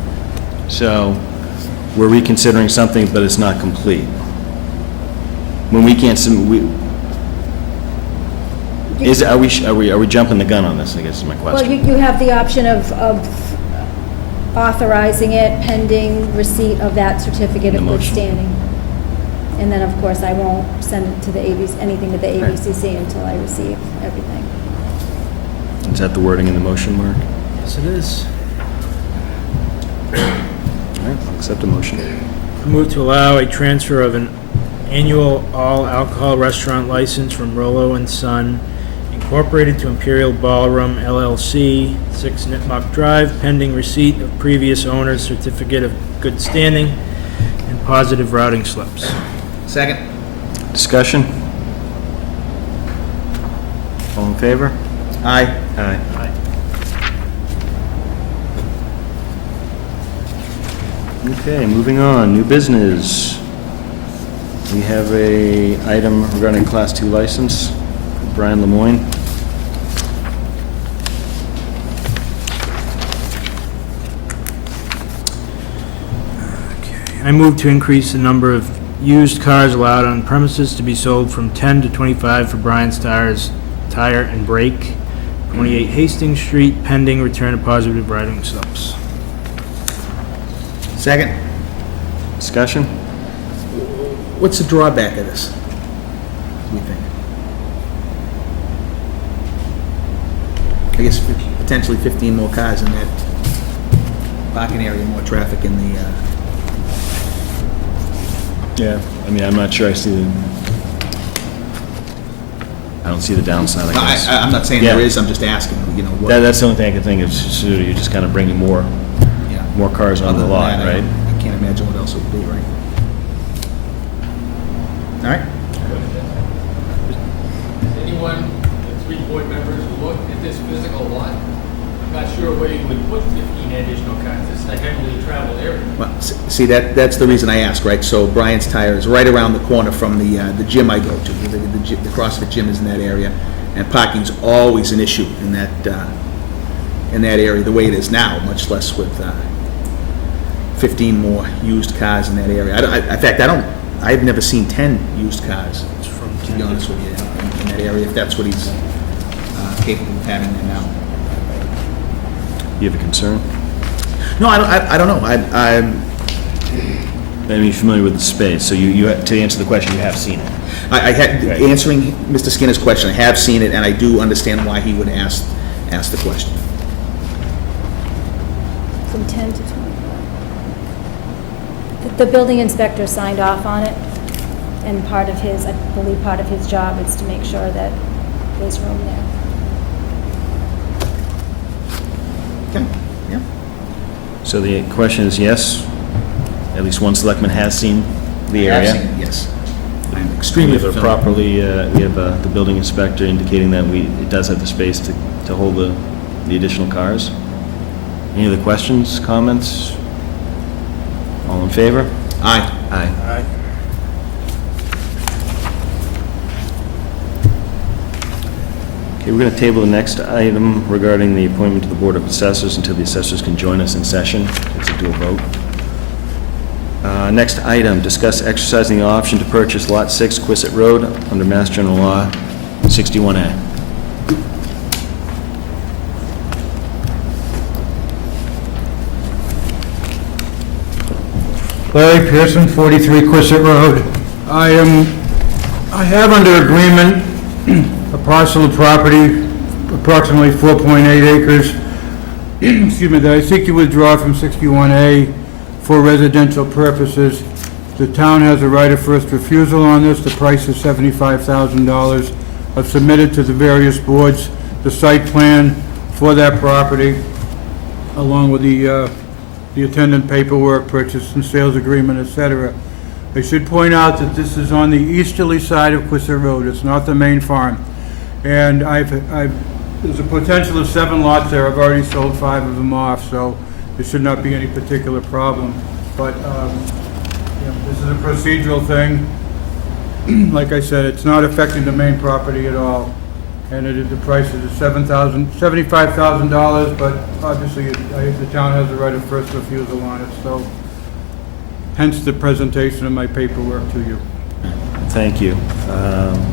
So we're reconsidering something, but it's not complete. When we can't, are we jumping the gun on this, I guess is my Well, question. you have the option of authorizing it pending receipt of that certificate of The good motion. standing. And then, of course, I won't send it to the anything to the ABCC until I receive everything. Is that the wording in the motion, Mark? Yes, it is. All right, I'll accept a motion. I move to allow a transfer of an annual all-alcohol restaurant license from Rollo and Son Incorporated to Imperial Ballroom LLC, 6 Nipmuc Drive, pending receipt of previous owner's certificate of good standing and positive routing slips. Second? Discussion? All in favor? Aye. Aye. Okay, moving on, new business. We have a item regarding Class 2 license, Brian Lemoyne. I move to increase the number of used cars allowed on premises to be sold from 10 to 25 for Brian's Tire and Brake, 28 Hastings Street, pending return of positive routing slips. Second? Discussion? What's the drawback of this, we think? I guess potentially 15 more cars in that parking area, more traffic in the, Yeah. I mean, I'm not sure I don't see the downside, I guess. I'm not saying Yeah. there is, I'm just asking, you know, what. That's the only thing I can think of, so you're just kind of bringing more Yeah. cars on Other the than lot, that, right? I can't imagine what else it would be, right? All right. Has anyone, the 3 board members, looked at this physical lot? I'm not sure where you would put 15 additional cars. It's a heavily traveled area. Well, see, that's the reason I ask, right? So Brian's Tire is right around the corner from the gym I go to. The CrossFit gym is in that area, and parking's always an issue in that area, the way it is now, much less with 15 more used cars in that area. In fact, I've never seen 10 used cars, to be honest with you, in that area, if that's what he's capable of having there now. You have a concern? No, I don't know. I mean, you're familiar with the space, so to answer the question, you have seen it. Right. Answering Mr. Skinner's question, I have seen it, and I do understand why he would ask the question. From 10 to 25. The building inspector signed off on it, and I believe part of his job is to make sure that there's room there. Okay, yeah. So the question is yes, at least one selectman has seen the I have area. seen it, yes. I'm We extremely have familiar. we have the building inspector indicating that it does have the space to hold the the additional cars. Any other questions, comments? All in favor? Aye. Aye. Okay, we're going to table the next item regarding the appointment to the Board of Assessors until the assessors can join us in session. It's a dual vote. Next item, discuss exercising the option to purchase Lot 6 Quistit Road under Mass General Law 61A. Larry Pearson, 43 Quistit Road. I have under agreement a parcel of property, approximately 4.8 acres, excuse me, that I seek to withdraw from 61A for residential purposes. The town has a right of first refusal on this. The price is $75,000. I've submitted to the various boards the site plan for that property, along with the attendant paperwork, purchase and sales agreement, etc. I should point out that this is on the easterly side of Quistit Road. It's not the main farm. And there's a potential of 7 lots there. I've already sold 5 of them off, so there should not be any particular problem. But this is a procedural thing. Like I said, it's not affecting the main property at all. And the price is $75,000, but obviously the town has the right of first refusal on it, so hence the presentation of my paperwork to you. Thank you.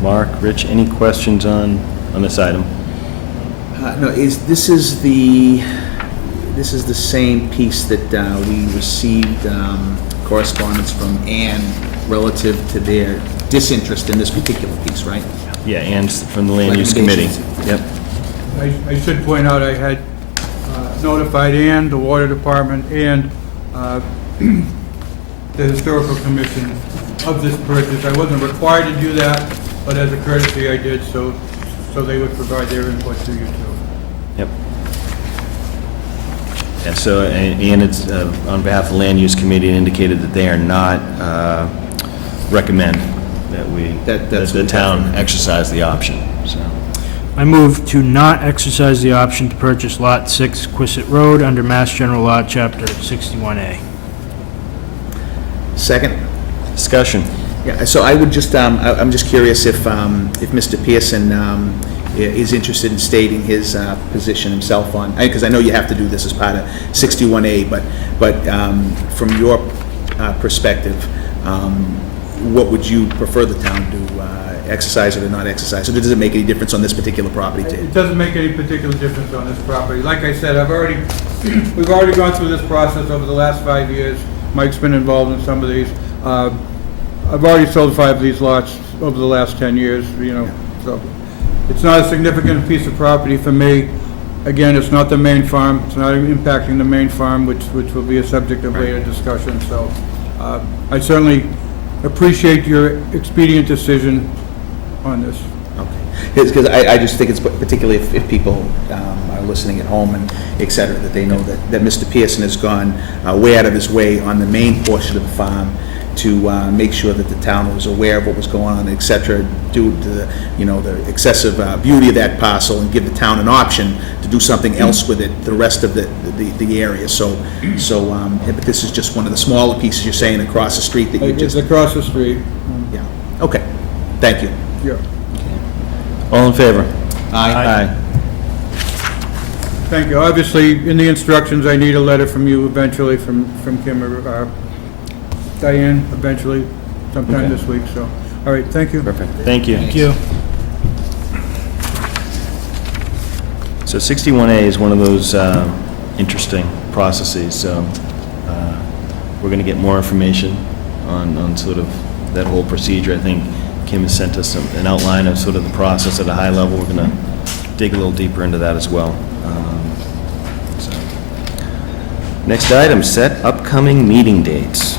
Mark, Rich, any questions on this item? No, this is the same piece that we received correspondence from Ann relative to their disinterest in this particular piece, right? Yeah, and from the Land Use Committee. Yep. I should point out I had notified Ann, the Water Department, and the Historical Commission of this purchase. I wasn't required to do that, but as a courtesy I did, so they would provide their input to you too. Yep. Yeah, so, and it's, on behalf of the Land Use Committee, indicated that they are not, recommend that that the town exercise the option, so. I move to not exercise the option to purchase Lot 6 Quistit Road under Mass General Law, Chapter 61A. Second? Discussion. Yeah, so I would just, I'm just curious if Mr. Pearson is interested in stating his position himself on, because I know you have to do this as part of 61A, but from your perspective, what would you prefer the town to exercise it or not exercise? Or does it make any difference on this particular property to you? It doesn't make any particular difference on this property. Like I said, we've already gone through this process over the last 5 years. Mike's been involved in some of these. I've already sold 5 of these lots over the last 10 years, so it's not a significant piece of property for me. Again, it's not the main farm. It's not impacting the main farm, which will be a subject of later discussion. So I certainly appreciate your expedient decision on this. Okay. Because I just think it's particularly if people are listening at home and et cetera, that they know that Mr. Pearson has gone way out of his way on the main portion of the farm to make sure that the town was aware of what was going on, et cetera, due to the excessive beauty of that parcel, and give the town an option to do something else with it, the rest of the area. So, but this is just one of the smaller pieces you're saying across the street that you just... It's across the street. Yeah, okay, thank you. Yeah. All in favor? Aye. Thank you. Obviously, in the instructions, I need a letter from you eventually, from Kim or Diane, eventually, sometime Okay. this week, so. All right, thank you. Perfect. Thank you. Thank you. So 61A is one of those interesting processes, so we're going to get more information on sort of that whole procedure. I think Kim has sent us an outline of sort of the process at a high level. We're going to dig a little deeper into that as well. So. Next item, set upcoming meeting dates.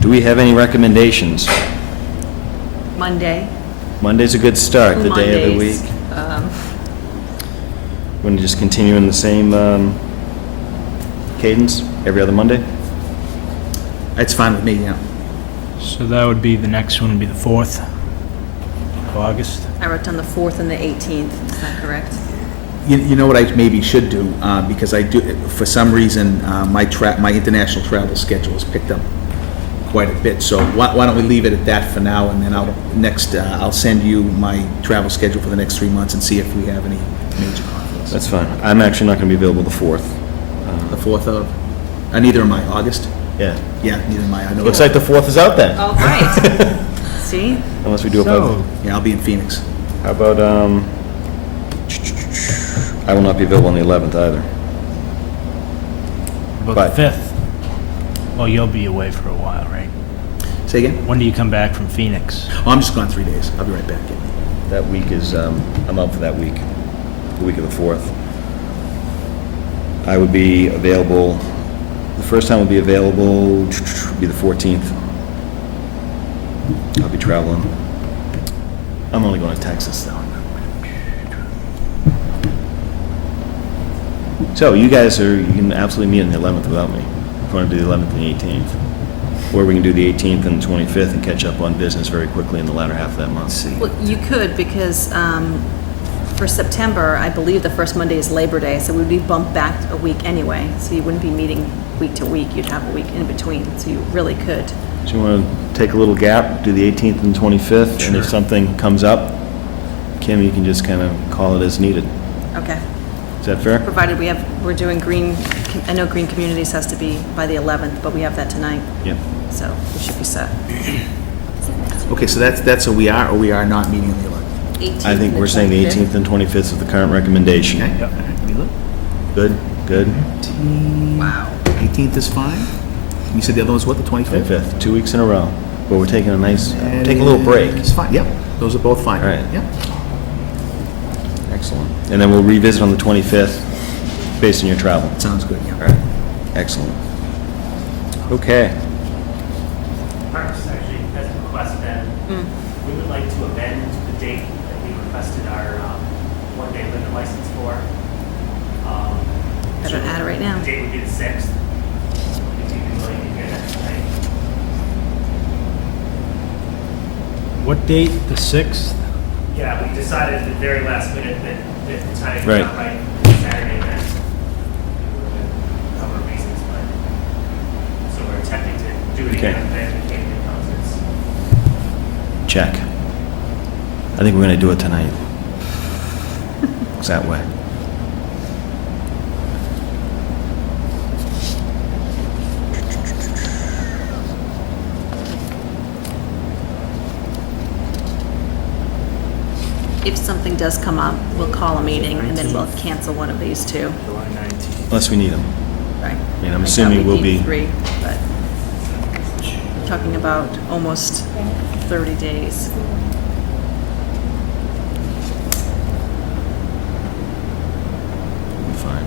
Do we have any recommendations? Monday. Monday's a good start, the day of the Mondays, week. Want to just continue in the same cadence, every other Monday? It's fine with me, yeah. So that would be, the next one would be the 4th. August? I wrote down the 4th and the 18th, is that correct? You know what I maybe should do, because I do, for some reason, my international travel schedule is picked up quite a bit, so why don't we leave it at that for now, and then I'll send you my travel schedule for the next 3 months and see if we have any major conflicts. That's fine. I'm actually not going to be available the 4th. The 4th of, neither am I, August? Yeah. Yeah, neither am I. I know. Looks like the 4th is out then, Oh, right. See? unless we do a So, public. Yeah, I'll be in Phoenix. How about, I will not be available on the 11th either. about But- the 5th? Well, you'll be away for a while, right? Say again? When do you come back from Phoenix? Oh, I'm just gone 3 days. I'll be right back. Yeah. That week is, I'm out for that week, the week of the 4th. I would be available, the first time would be available, be the 14th. I'll be traveling. I'm only going to Texas, though. So you guys you can absolutely meet on the 11th without me, if you want to do the 11th and the 18th. Or we can do the 18th and 25th and catch up on business very quickly in the latter half of that month. Well, you could, because for September, I believe the first Monday is Labor Day, so we'd be bumped back a week anyway, so you wouldn't be meeting week to week, you'd have a week in between, so you really could. Do you want to take a little gap, do the 18th and 25th? And if something comes up, Kim, you can just kind of call it as needed. Okay. Is that fair? Provided we're doing green, I know Green Communities has to be by the 11th, but we have that tonight, Yep. so we should be set. Okay, so that's a we are or we are not meeting on the 11th. 18th I think and we're saying the 18th and 25th is the current recommendation. Okay? All right, let me look. Good, good. Wow. 18th is fine. You said the other one was what, the 25th? 25th, 2 weeks in a row. But we're taking a nice, taking a little break. It's fine, yep. Those are both fine. All right. Yep. Excellent. And then we'll revisit on the 25th based on your travel. Sounds good, yeah. All right. Excellent. Okay. Parks actually has requested, we would like to amend the date that we requested our one-day liquor license for. Better add it right now. The date would be the 6th. If you can really get that tonight. What date? The 6th? Yeah, we decided at the very last minute that the time was Right. not right Saturday event. For a number of reasons, but, so we're attempting to do it Okay. again, but we can't get concerts. Check. I think we're going to do it tonight. It's that way. If something does come up, we'll call a meeting, and then we'll cancel one of these two. July 19th. Unless we need them. Right. I mean, I'm I thought assuming we'd we'll need be- 3, but talking about almost 30 days. We'll be fine.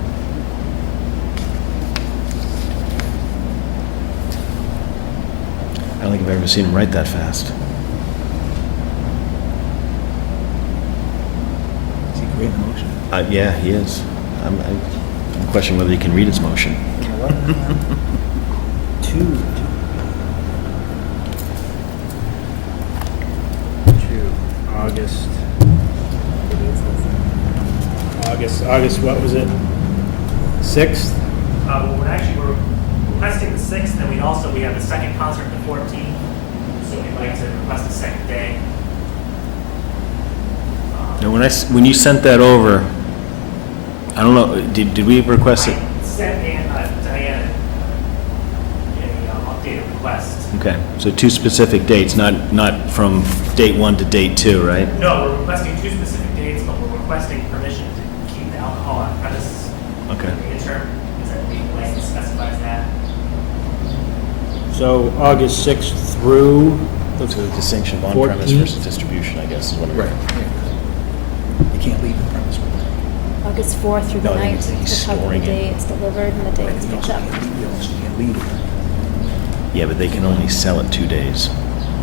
I don't think I've ever seen him write that fast. Is he creating the motion? Yeah, he is. I'm questioning whether he can read his motion. 2. August, what was it? 6th? Well, we're requesting the 6th, and we have the second concert the 14th, so we'd like to request a second day. Now, when you sent that over, I don't know, did we request it? I sent Diana an updated request. Okay, so 2 specific dates, not from date 1 to date 2, right? No, we're requesting 2 specific dates, but we're requesting permission to keep the alcohol on premise Okay. in the interim, because I believe the license specifies that. So August 6th through, So the distinction of 14th? on-premise versus distribution, I guess, is what I'm... Right. You can't leave the premise with that. August 4th through the No, I think 9th, he's to cover the storing it. day it's delivered and the day it's You picked also up. can't leave it. Yeah, but they can only sell it 2 days.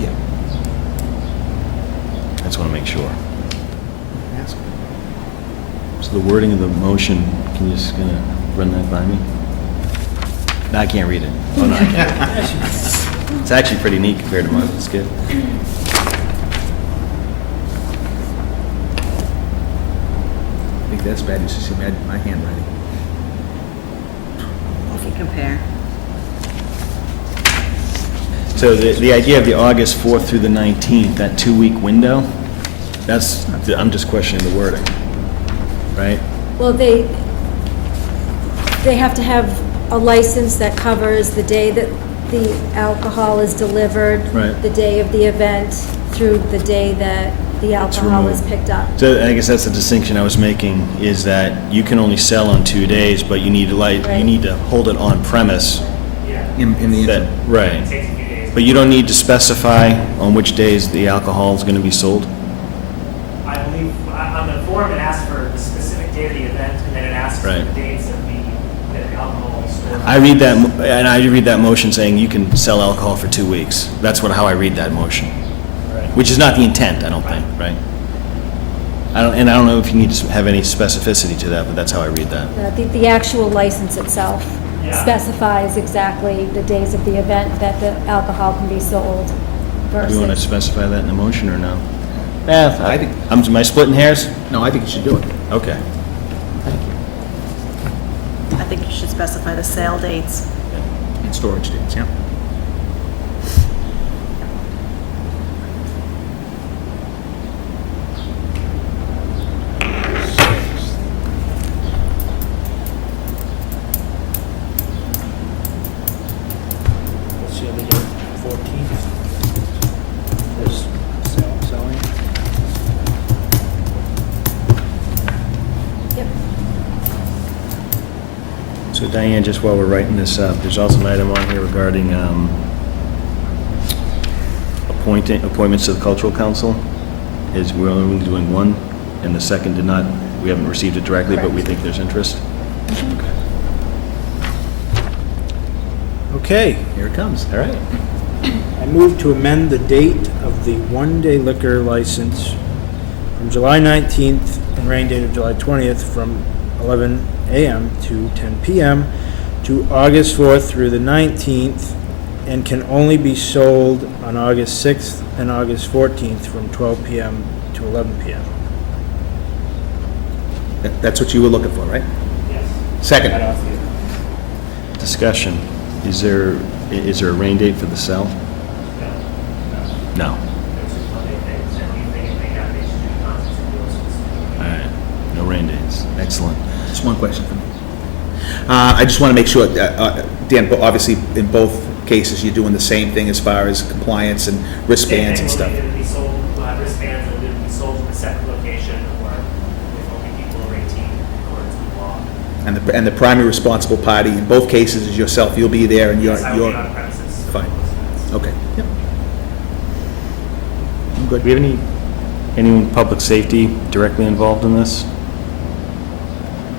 Yeah. I just want to make sure. Ask. So the wording of the motion, can you just kind of run that by me? No, I can't read it. Oh, no, I can't. It's actually pretty neat compared to mine. It's good. think that's bad, you should see my handwriting. If you compare. So the idea of the August 4th through the 19th, that 2-week window, I'm just questioning the wording, right? Well, they have to have a license that covers the day that the alcohol is delivered, Right. the day of the event, through the day that the alcohol is removed. picked up. So I guess that's the distinction I was making, is that you can only sell on 2 days, but you need to you Right. need to hold it on premise. In the interim. Right. But you don't need to specify on which days the alcohol is going to be sold? I believe on the form, it asks for the specific day of the event, and then it asks for Right. the dates that the alcohol is stored. I read that, and I read that motion saying you can sell alcohol for 2 weeks. That's how I read that motion. Which is not the intent, I don't think, right? I don't know if you need to have any specificity to that, but that's how I read that. The actual license itself Yeah. specifies exactly the days of the event that the alcohol can be sold Do you want to versus. specify that in the motion or no? Yeah, I think- am I splitting hairs? No, I think you should do it. Okay. I think you should specify the sale dates. And storage dates, yeah. What's the other day? 14th? There's selling. Yep. So Diane, just while we're writing this up, there's also an item on here regarding appointments to the Cultural Council. We're only doing one, and the second we haven't received it directly, but we think there's interest. Okay. Here it comes. All right. I move to amend the date of the one-day liquor license from July 19th and rain date of July 20th from 11 a.m. to 10 p.m. to August 4th through the 19th, and can only be sold on August 6th and August 14th from 12 p.m. to 11 p.m. That's what you were looking for, right? Yes. Second. Discussion. Is there a rain date for the sale? No. All right. No rain dates. Excellent. Just one question for me. I just want to make sure, Dan, but obviously in both cases, you're doing the same thing as far as compliance and wristbands and stuff. It'll be sold, wristbands will either be sold from a separate location or with only people over 18 according to the law. And the primary responsible party in both cases is yourself. You'll be there and you're... Yes, I will be on premises. Fine. Okay. Yep. I'm good. Do we have anyone public safety directly involved in this?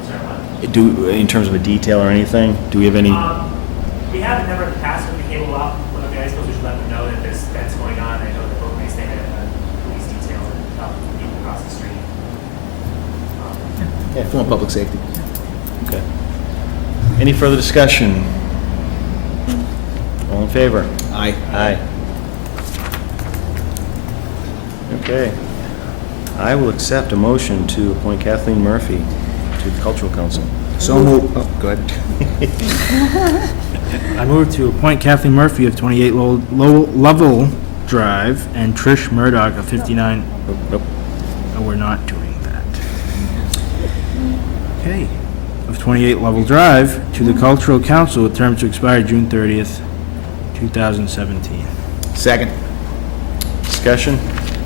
Sorry, what? In terms of a detail or anything? Do we have any? We have never in the past when we came up, when I suppose we should let them know that this event's going on. I know that both may stay at a police detail and people across the street. Form of public safety. Okay. Any further discussion? All in favor? Aye. Aye. Okay. I will accept a motion to appoint Kathleen Murphy to the Cultural Council. So move. Oh, go ahead. I move to appoint Kathleen Murphy of 28 Lovell Drive and Trish Murdoch of 59. Nope. No, we're not doing that. Okay. Of 28 Lovell Drive to the Cultural Council with term to expire June 30th, 2017. Second. Discussion?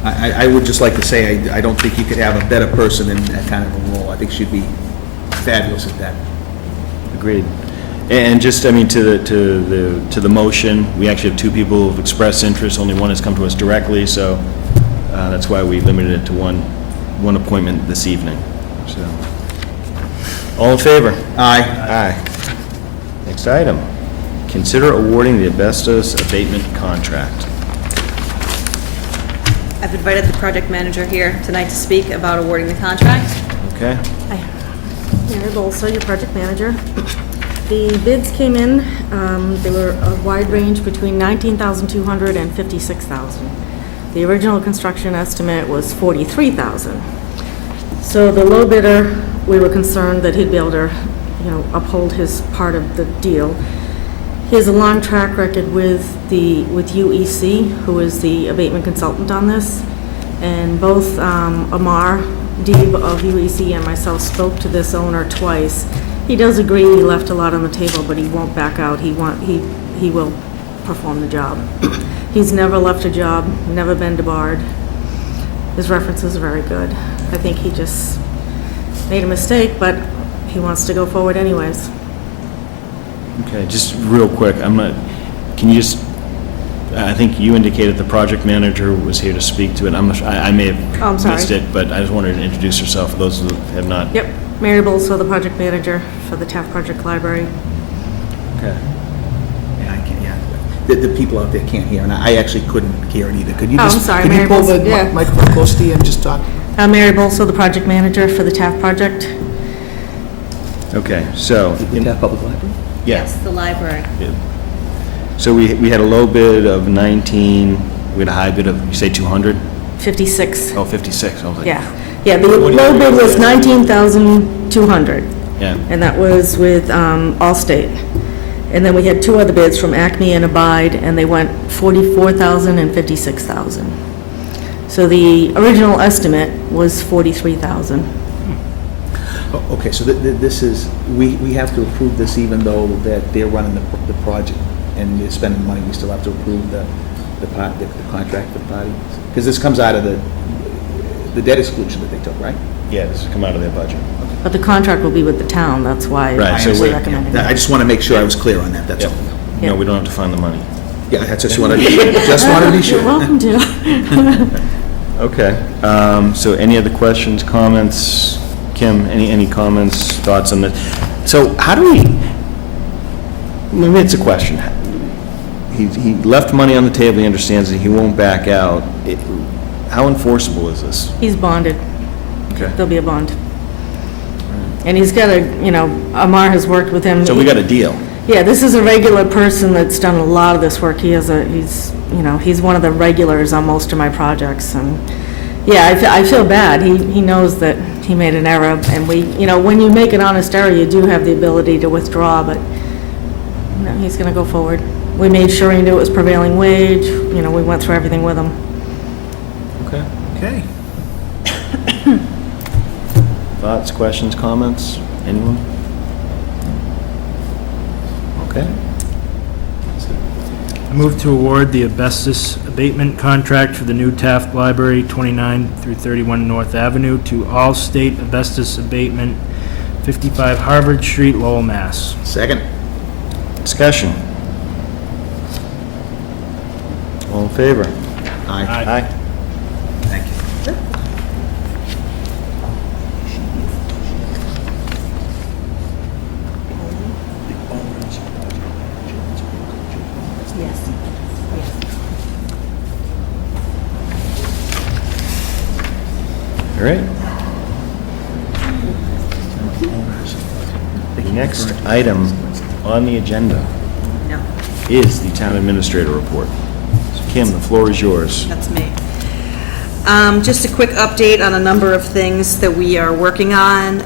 I would just like to say, I don't think you could have a better person in that kind of a role. I think she'd be fabulous at that. Agreed. And just, I mean, to the motion, we actually have 2 people who've expressed interest, only one has come to us directly, so that's why we limited it to one appointment this evening. So, all in favor? Aye. Aye. Next item, consider awarding the asbestos abatement contract. I've invited the project manager here tonight to speak about awarding the contract. Okay? Mary Bolsa, your project manager. The bids came in, they were a wide range between $19,200 and $56,000. The original construction estimate was $43,000. So the low bidder we were concerned that he'd be able to, uphold his part of the deal. He has a long track record with UEC, who is the abatement consultant on this, and both Amar Deeb of UEC and myself spoke to this owner twice. He does agree he left a lot on the table, but he won't back out. He will perform the job. He's never left a job, never been debarred. His references are very good. I think he just made a mistake, but he wants to go forward anyways. Okay, just real quick, can you just, I think you indicated the project manager was here to speak to it. I may Oh, I'm have sorry. missed it, but I just wanted to introduce herself for those who have not. Yep, Mary Bolso, the project manager for the Taft Project Library. Okay. Yeah, I can't, yeah. The people out there can't hear, and I actually couldn't hear it either. Could you Oh, I'm just, sorry, could you Mary pull Bolson, the yeah. microphone close to you and just talk? Mary Bolso, the project manager for the Taft Project. Okay, so, In that public library? yeah. The library. So we had a low bid of 19, we had a high bid of, you say 200? 56. Oh, 56, I was like. Yeah, the low bid was 19,200, Yeah, and that was with Allstate. And then we had two other bids from Acme and Abide, and they went 44,000 and 56,000. So the original estimate was 43,000. Oh, okay, so this is, we have to approve this even though that they're running the project and they're spending money, we still have to approve the contract for the party? Because this comes out of the debt exclusion that they took, right? yeah, this has come out of their budget. But the contract will be with the town, that's why Right, so we're we- recommending I it. just want to make sure I was clear on that, that's Yep. all. No, we don't have to find the money. Yeah, that's just what I, just wanted to be You're sure. welcome to. Okay, so any other questions, comments? Kim, any comments, thoughts on this? So how do we, maybe it's a question. He left money on the table, he understands that he won't back out. How enforceable is this? He's bonded. Okay. There'll be a bond. And he's got Amar has worked with him. So we got a deal. Yeah, this is a regular person that's done a lot of this work. He's one of the regulars on most of my projects, and yeah, I feel bad. He knows that he made an error, and when you make an honest error, you do have the ability to withdraw, but he's gonna go forward. We made sure he knew it was prevailing wage, we went through everything with him. Okay. Okay. Thoughts, questions, comments? Anyone? Okay. I move to award the asbestos abatement contract for the new Taft Library, 29 through 31 North Avenue, to All State Asbestos Abatement, 55 Harvard Street, Lowell, Mass. Second. Discussion. All in favor? Aye. Aye. Thank you. Yes. All right. The next item on the agenda No, is the town administrator report. So Kim, the floor is yours. that's me. Just a quick update on a number of things that we are working on.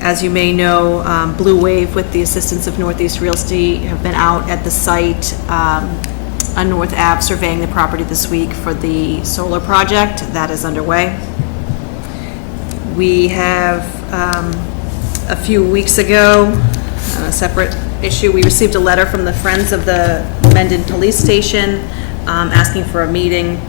As you may know, Blue Wave, with the assistance of Northeast Realty, have been out at the site on North Ave surveying the property this week for the solar project. That is underway. We have, a few weeks ago, on a separate issue, we received a letter from the Friends of the Mendon Police Station asking for a meeting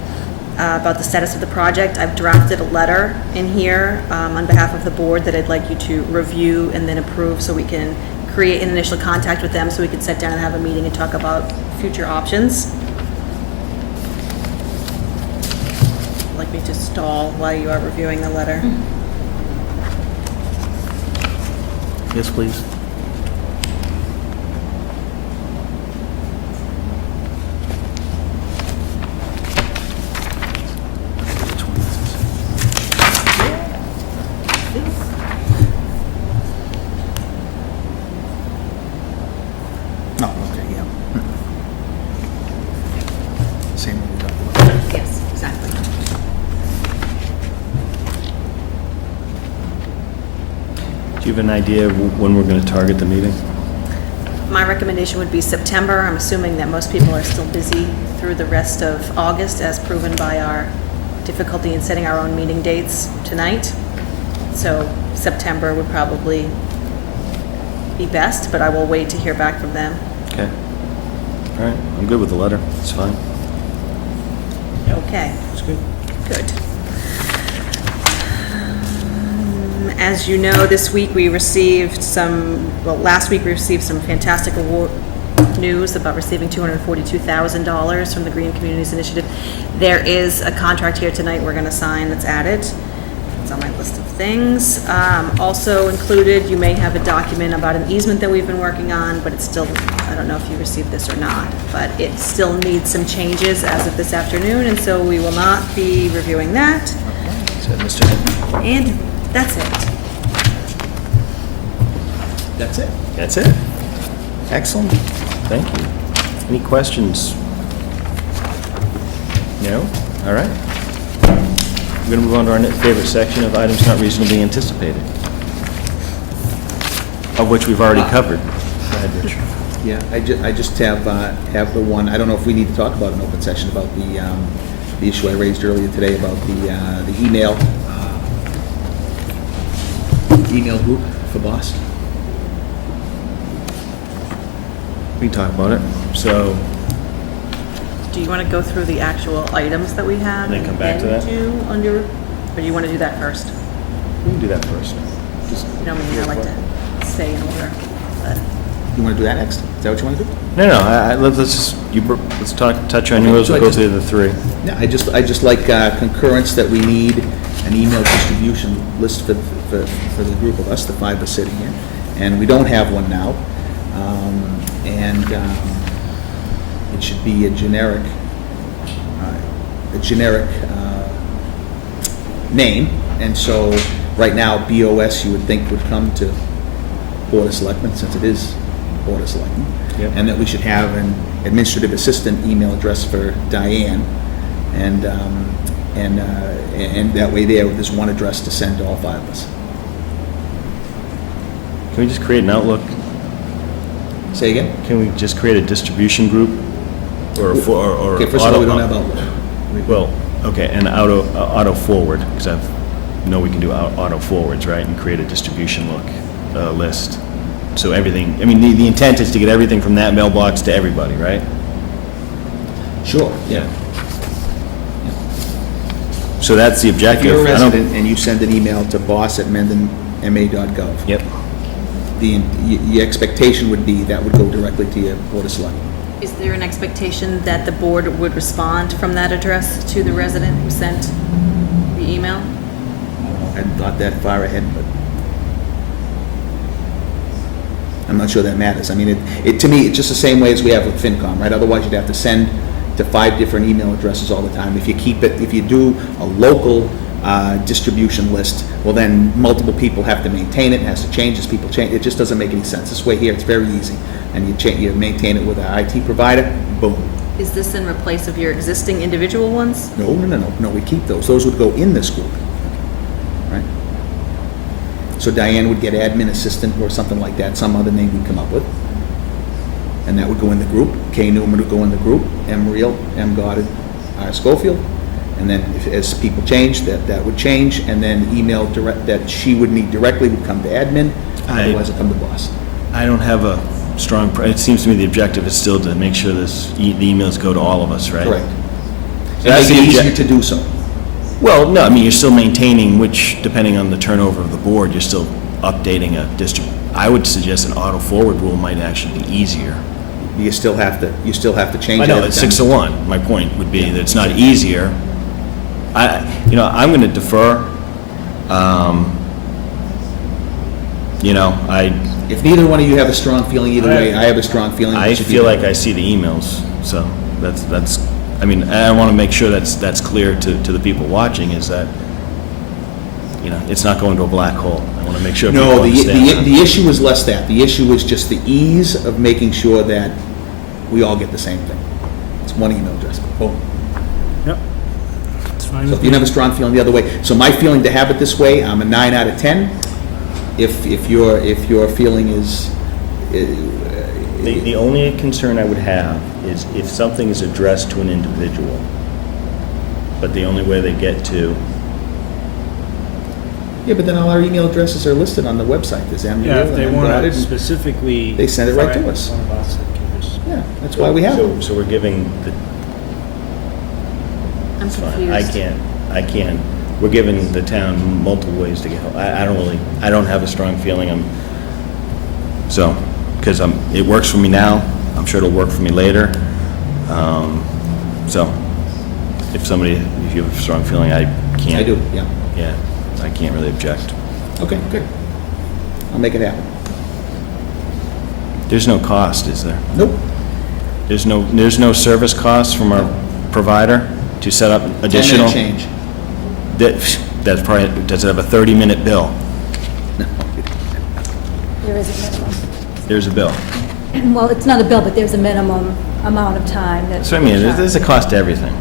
about the status of the project. I've drafted a letter in here on behalf of the board that I'd like you to review and then approve, so we can create an initial contact with them, so we can sit down and have a meeting and talk about future options. I'd like me to stall while you are reviewing the letter. Yes, please. No, okay, yeah. Same one we talked about. Yes, exactly. Do you have an idea of when we're going to target the meeting? My recommendation would be September. I'm assuming that most people are still busy through the rest of August, as proven by our difficulty in setting our own meeting dates tonight. So September would probably be best, but I will wait to hear back from them. Okay. All right, I'm good with the letter. It's fine. Okay. It's good. Good. As you know, this week we received last week we received some fantastic award news about receiving $242,000 from the Green Communities Initiative. There is a contract here tonight we're going to sign that's added. It's on my list of things. Also included, you may have a document about an easement that we've been working on, but it's still, I don't know if you received this or not, but it still needs some changes as of this afternoon, and so we will not be reviewing that. So, Mr. Head? And that's it. That's it. That's it. Excellent. Thank you. Any questions? No? All right. We're going to move on to our favorite section of items not reasonably anticipated, of which we've already covered. Go ahead, Rich. Yeah, I just have the one, I don't know if we need to talk about an open session about the issue I raised earlier today about the email group for BOS. We can talk about it. So, Do you want to go through the actual items that we have? And then come back to that? Or do you want to do that first? we can do that first. Just, You know, I like to stay in order. But You want to do that next? Is that what you want to do? no, let's just touch on yours. We'll go through the three. Yeah, I just like concurrence that we need an email distribution list for the group of us, the five of us sitting here, and we don't have one now. It should be a generic name, and so right now BOS you would think would come to Board of Selectmen, since it is Board of Selectmen. Yep. And that we should have an administrative assistant email address for Diane, and that way there's one address to send to all five of us. Can we just create an Outlook? Say again? Can we just create a distribution group? Or Okay, first of all, we don't have Outlook. Well, okay, and auto forward, because I know we can do auto forwards, right? And create a distribution list. So everything, I mean, the intent is to get everything from that mailbox to everybody, right? Sure, yeah. So that's the If objective. you're a I don't- resident and you send an email to boss@mendonma.gov, Yep. the expectation would be that would go directly to your Board of Selectmen. is there an expectation that the board would respond from that address to the resident who sent the email? I hadn't thought that far ahead, but I'm not sure that matters. I mean, to me, it's just the same way as we have with FinCom, right? Otherwise, you'd have to send to 5 different email addresses all the time. If you do a local distribution list, well, then multiple people have to maintain it, it has to change as people change. It just doesn't make any sense. This way here, it's very easy. And you maintain it with an IT provider, boom. Is this in replace of your existing individual ones? No, we keep those. Those would go in this group, right? So Diane would get admin assistant or something like that, some other name we'd come up with. And that would go in the group. Kay Newman would go in the group, M. Real, M. Goddard, R. Schofield. And then as people change, that would change, and then email direct that she would need directly would come to admin, otherwise it'd come to boss. I don't have a strong, it seems to me the objective is still to make sure the emails go to all of us, right? Correct. So And that's make the it easier object- to do so. Well, no, I mean, you're still maintaining, which, depending on the turnover of the board, you're still updating a district. I would suggest an auto forward rule might actually be easier. You still have to change I it know, every it's time. 6 to 1. My point would be that it's not easier. I'm going to defer. If neither one of you have a strong feeling either way, I have a strong feeling. I feel like I see the emails, so that's, I mean, I want to make sure that's clear to the people watching, is that, it's not going to a black hole. I want to make sure people No, understand that. the issue is less that. The issue is just the ease of making sure that we all get the same thing. It's one email address, boom. Yep. It's fine So with if you me. have a strong feeling the other way, so my feeling to have it this way, I'm a 9 out of 10. if your feeling is, The only concern I would have is if something is addressed to an individual, but the only way they get to, yeah, but then all our email addresses are listed on the website. There's Amity. Yeah, if they and want Goddard, to and- specifically. They send it right to find us. one of us that can just- Yeah, that's why we have them. so we're giving the, I'm I confused. can't, we're giving the town multiple ways to get help. I don't have a strong feeling because it works for me now, I'm sure it'll work for me later. So, if you have a strong feeling, I can't. I do, yeah. Yeah, I can't really object. Okay, good. I'll make it happen. There's no cost, is there? Nope. There's no service cost from our provider to set up additional? 10-minute change. That's probably, does it have a 30-minute bill? There is a minimum. There's a bill. Well, it's not a bill, but there's a minimum amount of time that. So I mean, there's a cost to everything.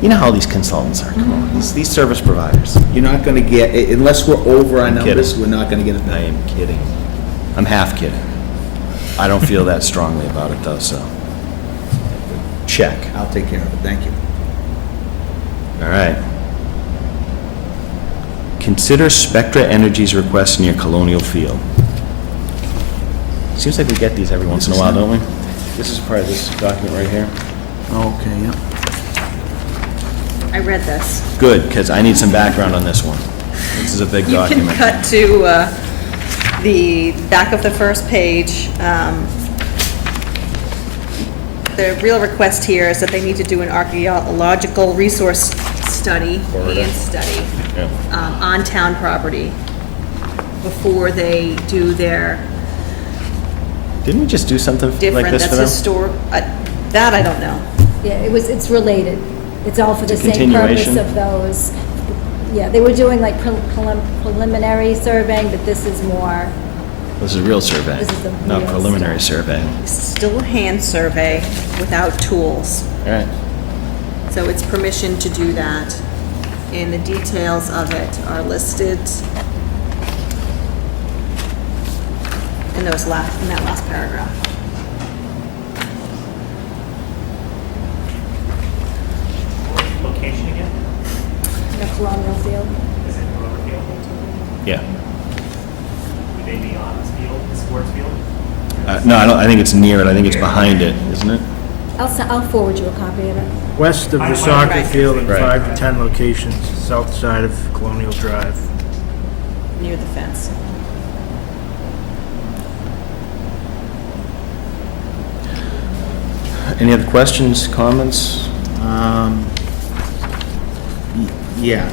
You know how these consultants are, come on, these service providers. You're not gonna get, unless we're over our I'm numbers, kidding. we're not gonna get it I done. am kidding. I'm half kidding. I don't feel that strongly about it though, so. Check. I'll take care of it, thank you. All right. Consider Spectra Energy's request near Colonial Field. Seems like we get these every once in a while, don't we? This is part of this document right here. Okay, yeah. I read this. Good, because I need some background on this one. This is a big You can document. cut to the back of the first page. The real request here is that they need to do an archaeological resource study, Corridor. land study, Yeah. on town property before they do their Didn't we just do something like different, this for that's them? that I don't know. Yeah, it's related. It's all for the It's a same purpose continuation? of those. Yeah, they were doing like preliminary surveying, but this is more, This is a real survey, This is the not real preliminary survey. Still a hand survey without tools. All right. So it's permission to do that. And the details of it are listed in that last paragraph. Location again? you know, colonial field. Is it Rover Field? Yeah. Would they be on this field, the sports field? No, I think it's near it. I think it's behind it, isn't it? I'll forward you a copy of it. West of the soccer Right. field in Right. 5 to 10 locations, south side of Colonial Drive. Near the fence. Any other questions, comments? Yeah.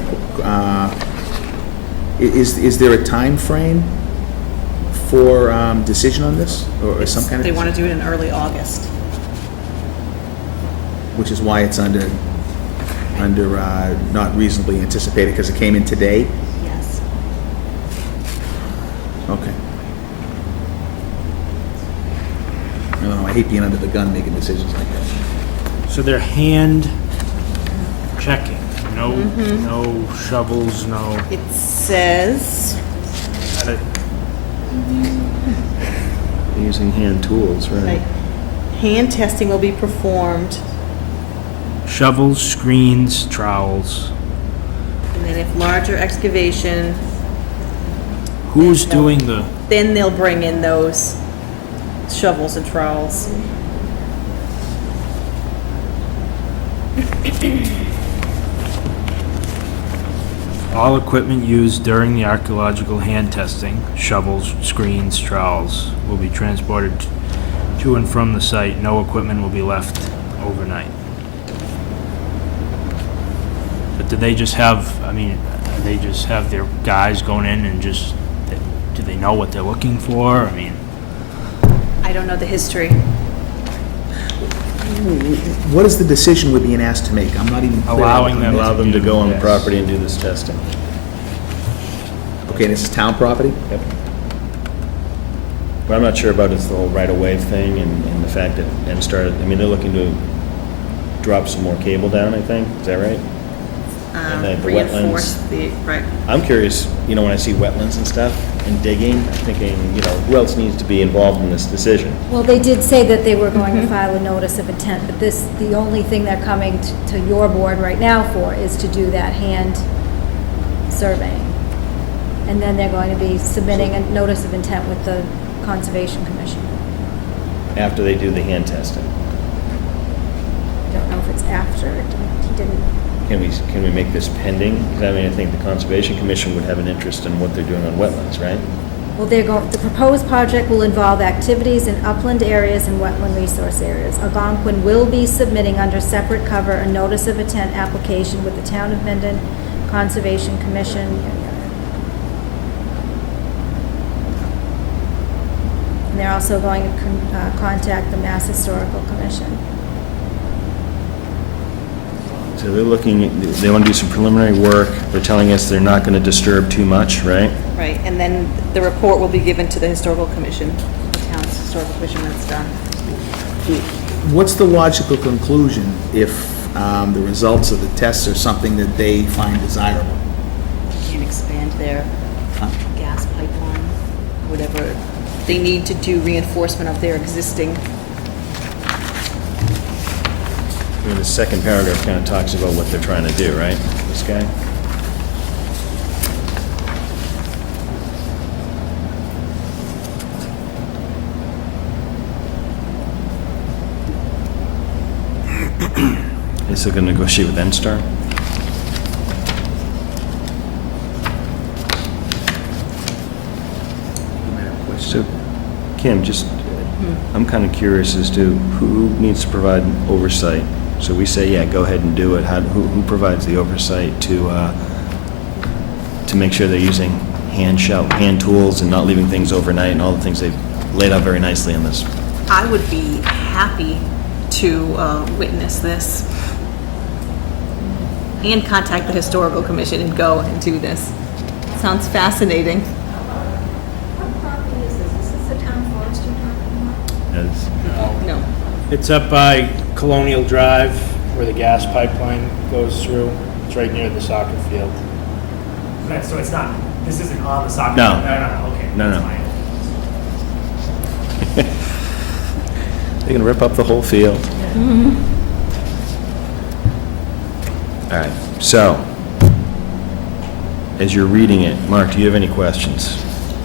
Is there a time frame for decision on this, or some kind of? They want to do it in early August. Which is why it's under not reasonably anticipated, because it came in today? Yes. Okay. I don't know, I hate being under the gun making decisions like that. So they're hand checking, no shovels, no. It says, Using hand tools, like, right? hand testing will be performed, Shovels, screens, trowels. and then if larger excavation, Who's doing the, then they'll bring in those shovels and trowels. all equipment used during the archaeological hand testing, shovels, screens, trowels, will be transported to and from the site. No equipment will be left overnight. But do they just have, they just have their guys going in and just, do they know what they're looking for? I mean, I don't know the history. What is the decision we're being asked to make? I'm not even clear. Allowing them Allow them to go on the Yes. property and do this testing. Okay, this is town property? Yep. But I'm not sure about it's the whole right-of-way thing and the fact that, they're looking to drop some more cable down, I think. Is that right? And the reinforce wetlands. the, right. I'm curious, when I see wetlands and stuff and digging, I'm thinking, who else needs to be involved in this decision? Well, they did say that they were going to file a notice of intent, but the only thing they're coming to your board right now for is to do that hand surveying. And then they're going to be submitting a notice of intent with the Conservation Commission. After they do the hand testing? I don't know if it's after, he didn't, Can we make this pending? Because I think the Conservation Commission would have an interest in what they're doing on wetlands, right? well, the proposed project will involve activities in upland areas and wetland resource areas. Algonquin will be submitting under separate cover a notice of intent application with the Town of Mendon Conservation Commission. And they're also going to contact the Mass Historical Commission. So they're they want to do some preliminary work. They're telling us they're not going to disturb too much, right? Right, and then the report will be given to the Historical Commission, the town's Historical Commission when it's done. What's the logical conclusion if the results of the tests are something that they find desirable? Can expand their gas pipeline, whatever they need to do reinforcement of their existing. The second paragraph kind of talks about what they're trying to do, right? This guy? Is it going to negotiate with NSTAR? So, Kim, I'm kind of curious as to who needs to provide oversight. So we say, yeah, go ahead and do it. Who provides the oversight to make sure they're using hand tools and not leaving things overnight and all the things they've laid out very nicely in this? I would be happy to witness this and contact the Historical Commission and go and do this. Sounds fascinating. What property is this? Is this the town forest you're talking about? No. It's up by Colonial Drive, where the gas pipeline goes through. It's right near the soccer field. Okay, so it's not, this isn't on the soccer. No. No, okay. No, that's no. fine. They're going to rip up the whole field. All right, so, as you're reading it, Mark, do you have any questions,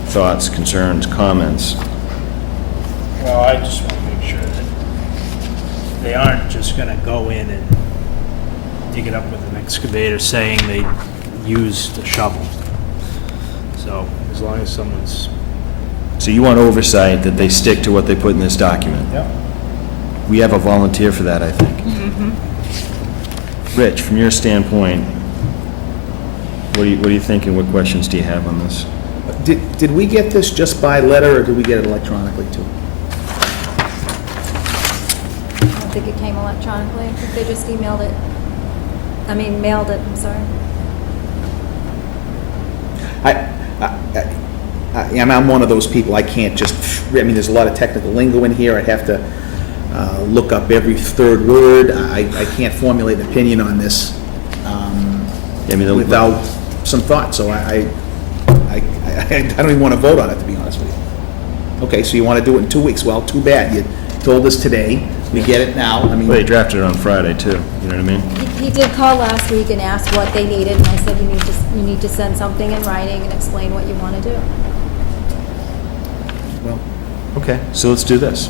thoughts, concerns, comments? Well, I just want to make sure that they aren't just going to go in and dig it up with an excavator saying they used a shovel. So, as long as someone's... So you want oversight that they stick to what they put in this document? Yep. We have a volunteer for that, I think. Rich, from your standpoint, what are you thinking? What questions do you have on this? Did we get this just by letter, or did we get it electronically too? I don't think it came electronically. I think they just mailed it, I'm sorry. I'm one of those people, I can't just, there's a lot of technical lingo in here, I have to look up every third word, I can't formulate an opinion on this without some thought, so I don't even want to vote on it, to be honest with you. Okay, so you want to do it in 2 weeks, well, too bad, you told us today, we get it now, Well, they drafted it on Friday, too, you know what I mean? He did call last week and ask what they needed, and I said, you need to send something in writing and explain what you want to do. Well, Okay, so let's do this.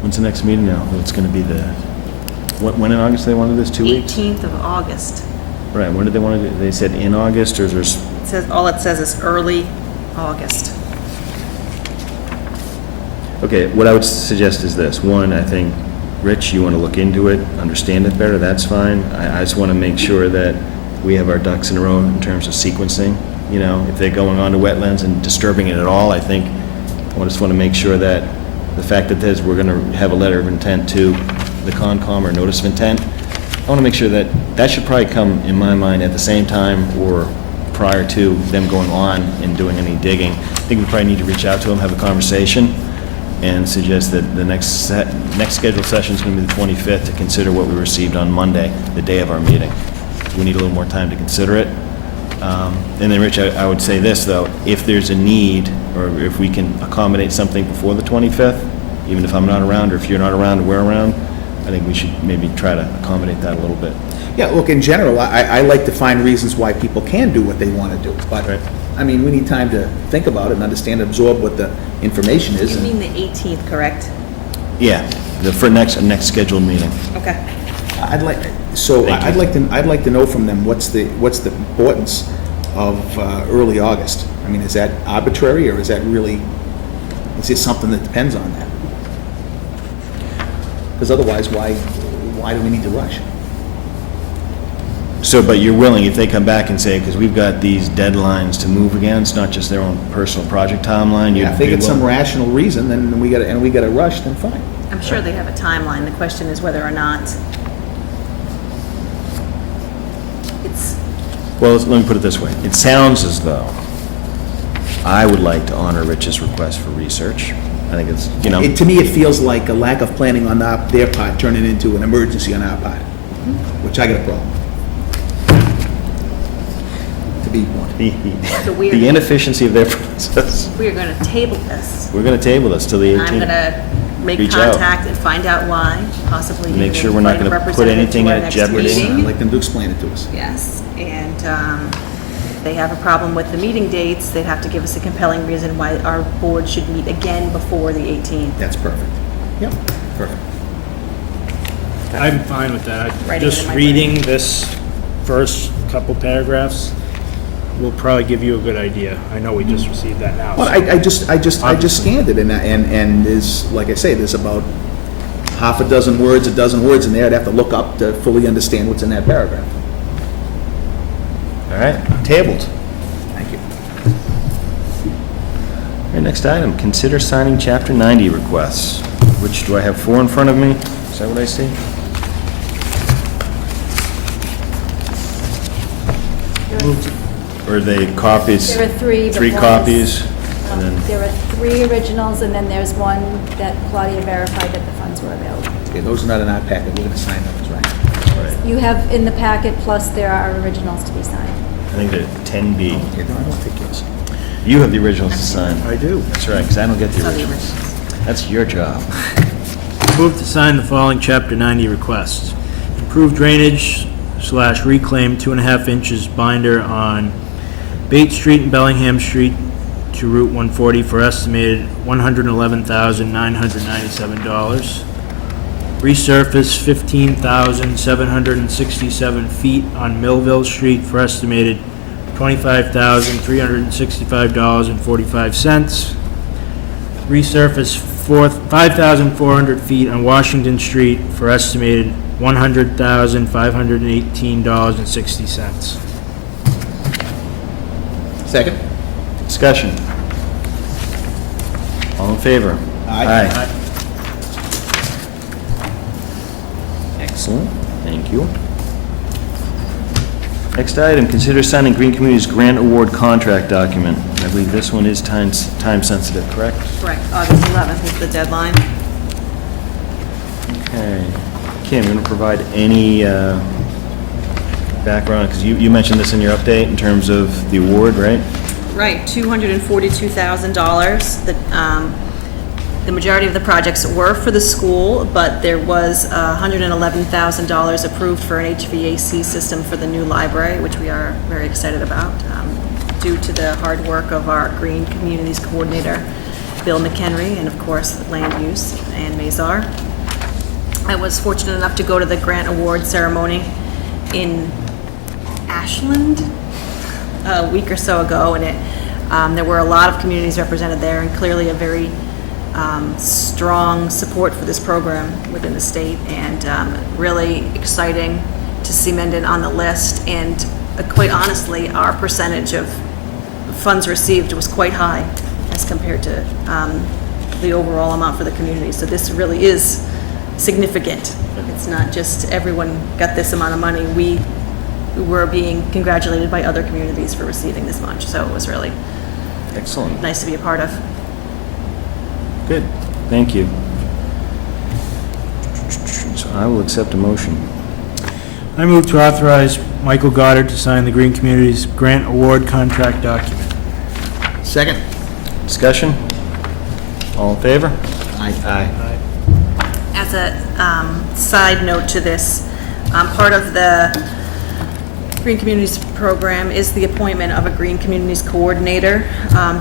When's the next meeting now? It's going to be when in August they wanted this, 2 weeks? 18th of August. Right, when did they want to do, they said in August, or is there, It says, all it says is early August. okay, what I would suggest is this. One, I think, Rich, you want to look into it, understand it better, that's fine. I just want to make sure that we have our ducks in a row in terms of sequencing. If they're going on to wetlands and disturbing it at all, I think, I just want to make sure that the fact that we're going to have a letter of intent to the Concom or notice of intent, I want to make sure that should probably come, in my mind, at the same time or prior to them going on and doing any digging. I think we probably need to reach out to them, have a conversation, and suggest that the next scheduled session is going to be the 25th to consider what we received on Monday, the day of our meeting. We need a little more time to consider it. And then, Rich, I would say this, though, if there's a need, or if we can accommodate something before the 25th, even if I'm not around, or if you're not around and we're around, I think we should maybe try to accommodate that a little bit. Yeah, look, in general, I like to find reasons why people can do what they want to do, but, Right. I mean, we need time to think about it and understand, absorb what the information is. You and- mean the 18th, correct? Yeah, for next scheduled meeting. Okay. I'd like to know from them what's the importance of early August. I mean, is that arbitrary, or is that really, is this something that depends on that? Because otherwise, why do we need to rush? So, but you're willing, if they come back and say, because we've got these deadlines to move against, not just their own personal project timeline, you'd If they be get some willing- rational reason, then we got to rush, then fine. I'm sure they have a timeline. The question is whether or not it's, Well, let me put it this way. It sounds as though I would like to honor Rich's request for research. I think it's, To me, it feels like a lack of planning on their part turning into an emergency on our part, which I got a problem. To be blunt. So we're- the inefficiency of their process. we are going to table this. We're going to table this till the 18th. I'm going to make Reach out. contact and find out why, possibly. Make even sure we're not invite a gonna put representative anything to our at next jeopardy. meeting. I'd like them to explain it to us. Yes, and if they have a problem with the meeting dates, they'd have to give us a compelling reason why our board should meet again before the 18th. That's perfect. Yep, perfect. I'm fine with that. Writing it in Just my reading this first couple paragraphs will probably give you a good idea. I know we just received that now. Well, so- I just scanned it, and there's, like I say, there's about half a dozen words in there I'd have to look up to fully understand what's in that paragraph. All right, tabled. Thank you. All right, next item, consider signing Chapter 90 requests. Which, do I have 4 in front of me? Is that what I see? Or are they copies? There are three, but 3 one copies, and then, There are 3 originals, and then there's one that Claudia verified that the funds were available. Okay, those are not in our packet, we're gonna sign those, right? You have in the packet, plus there are originals to be signed. I think they're 10B. Okay, no, I don't think yours. You have the originals to sign. I do. That's right, because I don't get the Saw the originals. originals. That's your job. Move to sign the following Chapter 90 requests. Improved drainage / reclaim 2.5 inches binder on Bate Street and Bellingham Street to Route 140 for estimated $111,997. Resurface 15,767 feet on Millville Street for estimated $25,365.45. Resurface 5,400 feet on Washington Street for estimated $100,518.60. Second? Discussion. All in favor? Aye. Excellent, thank you. Next item, consider signing Green Community's grant award contract document. I believe this one is time sensitive, correct? Correct, August 11th is the deadline. Okay. Kim, you want to provide any background? Because you mentioned this in your update in terms of the award, right? Right, $242,000. The majority of the projects were for the school, but there was $111,000 approved for an HVAC system for the new library, which we are very excited about, due to the hard work of our Green Communities Coordinator, Bill McHenry, and of course, Land Use and Mazar. I was fortunate enough to go to the grant award ceremony in Ashland a week or so ago, and there were a lot of communities represented there, and clearly a very strong support for this program within the state, and really exciting to see Mendon on the list. And quite honestly, our percentage of funds received was quite high as compared to the overall amount for the community. So this really is significant. It's not just everyone got this amount of money. We were being congratulated by other communities for receiving this much. So it was really Excellent. nice to be a part of. Good. Thank you. So I will accept a motion. I move to authorize Michael Goddard to sign the Green Communities Grant Award Contract document. Second? Discussion? All in favor? Aye. Aye. As a side note to this, part of the Green Communities Program is the appointment of a Green Communities Coordinator.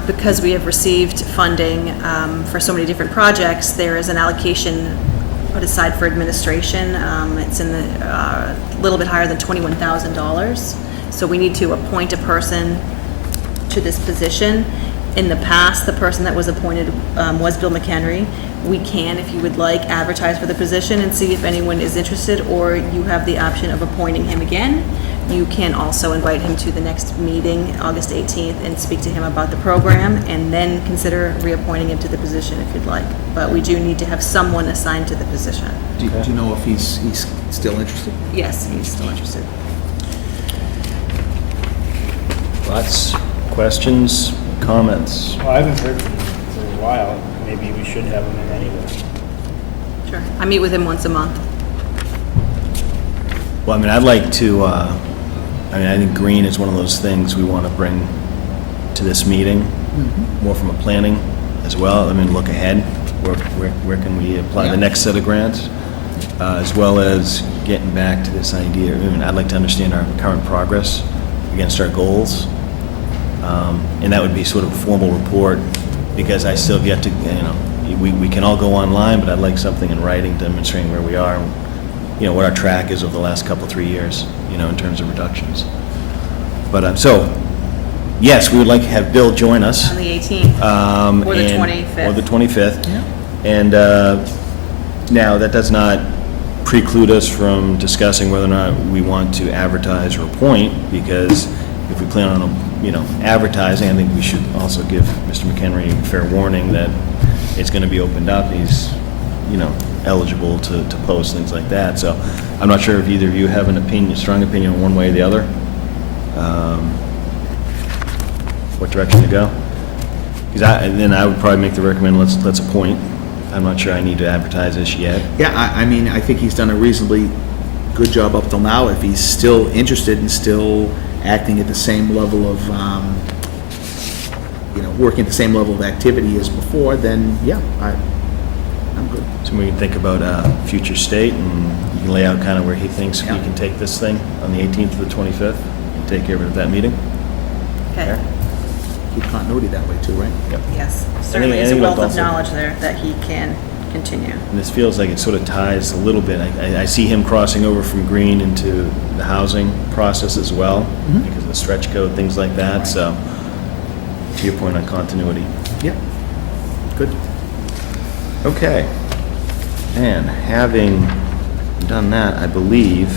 Because we have received funding for so many different projects, there is an allocation put aside for administration. It's in the little bit higher than $21,000. So we need to appoint a person to this position. In the past, the person that was appointed was Bill McHenry. We can, if you would like, advertise for the position and see if anyone is interested, or you have the option of appointing him again. You can also invite him to the next meeting, August 18th, and speak to him about the program, and then consider reappointing him to the position if you'd like. But we do need to have someone assigned to the position. Do you know if he's still interested? Yes, he's still interested. Thoughts, questions, comments? Well, I haven't heard from him for a while. Maybe we should have him in anyway. Sure. I meet with him once a month. Well, I mean, I'd like to, I think green is one of those things we want to bring to this meeting, more from a planning as well. I mean, look ahead, where can we apply Yeah. the next set of grants, as well as getting back to this idea. I mean, I'd like to understand our current progress against our goals, and that would be sort of a formal report, because I still have yet to, we can all go online, but I'd like something in writing demonstrating where we are, what our track is over the last couple, 3 years, in terms of reductions. But, so, yes, we would like to have Bill join us. On the 18th. Or the 25th. Or the 25th. And now, that does not preclude us from discussing whether or not we want to advertise or appoint, because if we plan on, advertising, I think we should also give Mr. McHenry fair warning that it's going to be opened up. He's, eligible to post, things like that. So I'm not sure if either of you have an opinion, strong opinion on one way or the other. What direction to go? Because then I would probably make the recommend, let's appoint. I'm not sure I need to advertise this yet. Yeah, I mean, I think he's done a reasonably good job up till now. If he's still interested and still acting at the same level of, working at the same level of activity as before, then, yeah, I'm good. So we can think about future state, and you can lay out kind of where he thinks we can take this thing on the 18th to the 25th, and take care of it at that meeting. Okay. Keep continuity that way too, right? Yep. Yes. Certainly is a anything wealth of also- knowledge there that he can continue. And this feels like it sort of ties a little bit. I see him crossing over from green into the housing process as well, because of the stretch code, things like that. So, to your point on continuity. Yeah. Good. Okay. And having done that, I believe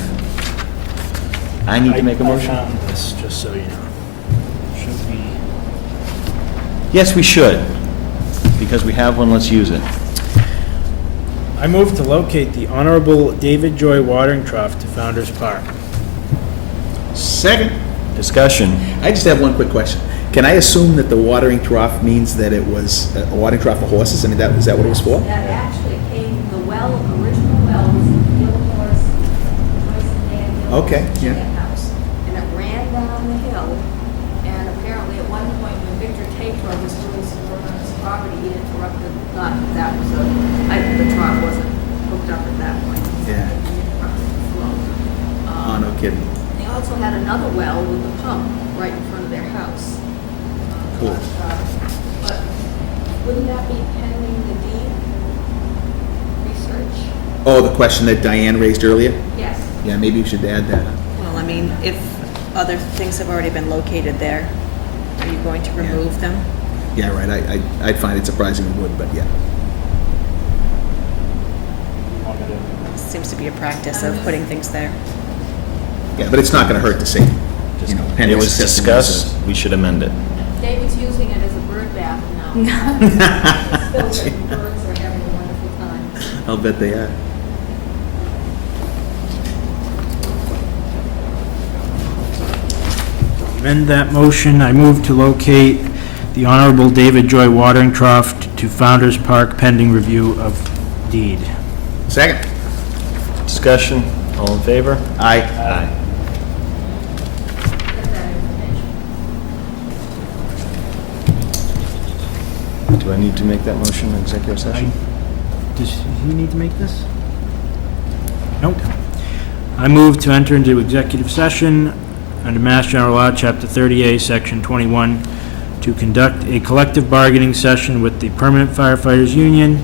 I need to make a motion. I found this, just so you know. Should be. Yes, we should. Because we have one, let's use it. I move to locate the Honorable David Joy Watering Trough to Founder's Park. Second. Discussion. I just have one quick question. Can I assume that the watering trough means that it was a watering trough for horses? I mean, is that what it was for? That actually came, the original well was in Gilmore's, Joyce and Dan Gilmore's Okay, yeah. chicken house. And it ran down the hill, and apparently at one point when Victor Tatro was doing some work on his property, he interrupted, thought that was the trough wasn't hooked up at that point. Yeah. It interrupted the flow. Oh, no kidding. They also had another well with a pump right in front of their house. Cool. But wouldn't that be pending the deed research? Oh, the question that Diane raised earlier? Yes. Yeah, maybe we should add that. Well, I mean, if other things have already been located there, are you going to remove them? Yeah, right. I'd find it surprising we would, but yeah. Seems to be a practice of putting things there. Yeah, but it's not going to hurt to say, pending It was successful discussed, we should amend it. David's using it as a bird bath now. It's filled with birds are having a wonderful time. I'll bet they are. Amend that motion. I move to locate the Honorable David Joy Watering Trough to Founder's Park pending review of deed. Second. Discussion, all in favor? Aye. Aye. Do I need to make that motion in executive session? Does he need to make this? Nope. I move to enter into executive session under Mass General Law, Chapter 30A, Section 21, to conduct a collective bargaining session with the Permanent Firefighters Union,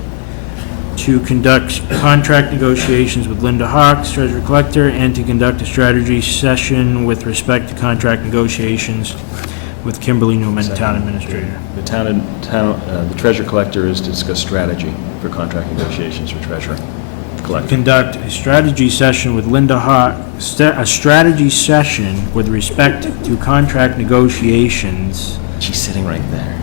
to conduct contract negotiations with Linda Hawks, Treasurer Collector, and to conduct a strategy session with respect to contract negotiations with Kimberly Newman, Town Administrator. The treasurer collector is to discuss strategy for contract negotiations for treasurer collector. Conduct a strategy session with Linda Hawks, a strategy session with respect to contract negotiations, She's sitting right there.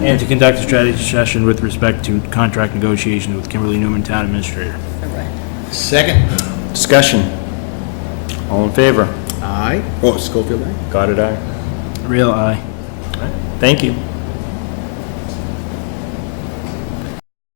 and to conduct a strategy session with respect to contract negotiations with Kimberly Newman, Town Administrator. Second. Discussion, all in favor? Aye. Oh, Schofield, aye. Got it, aye. Real aye. Thank you.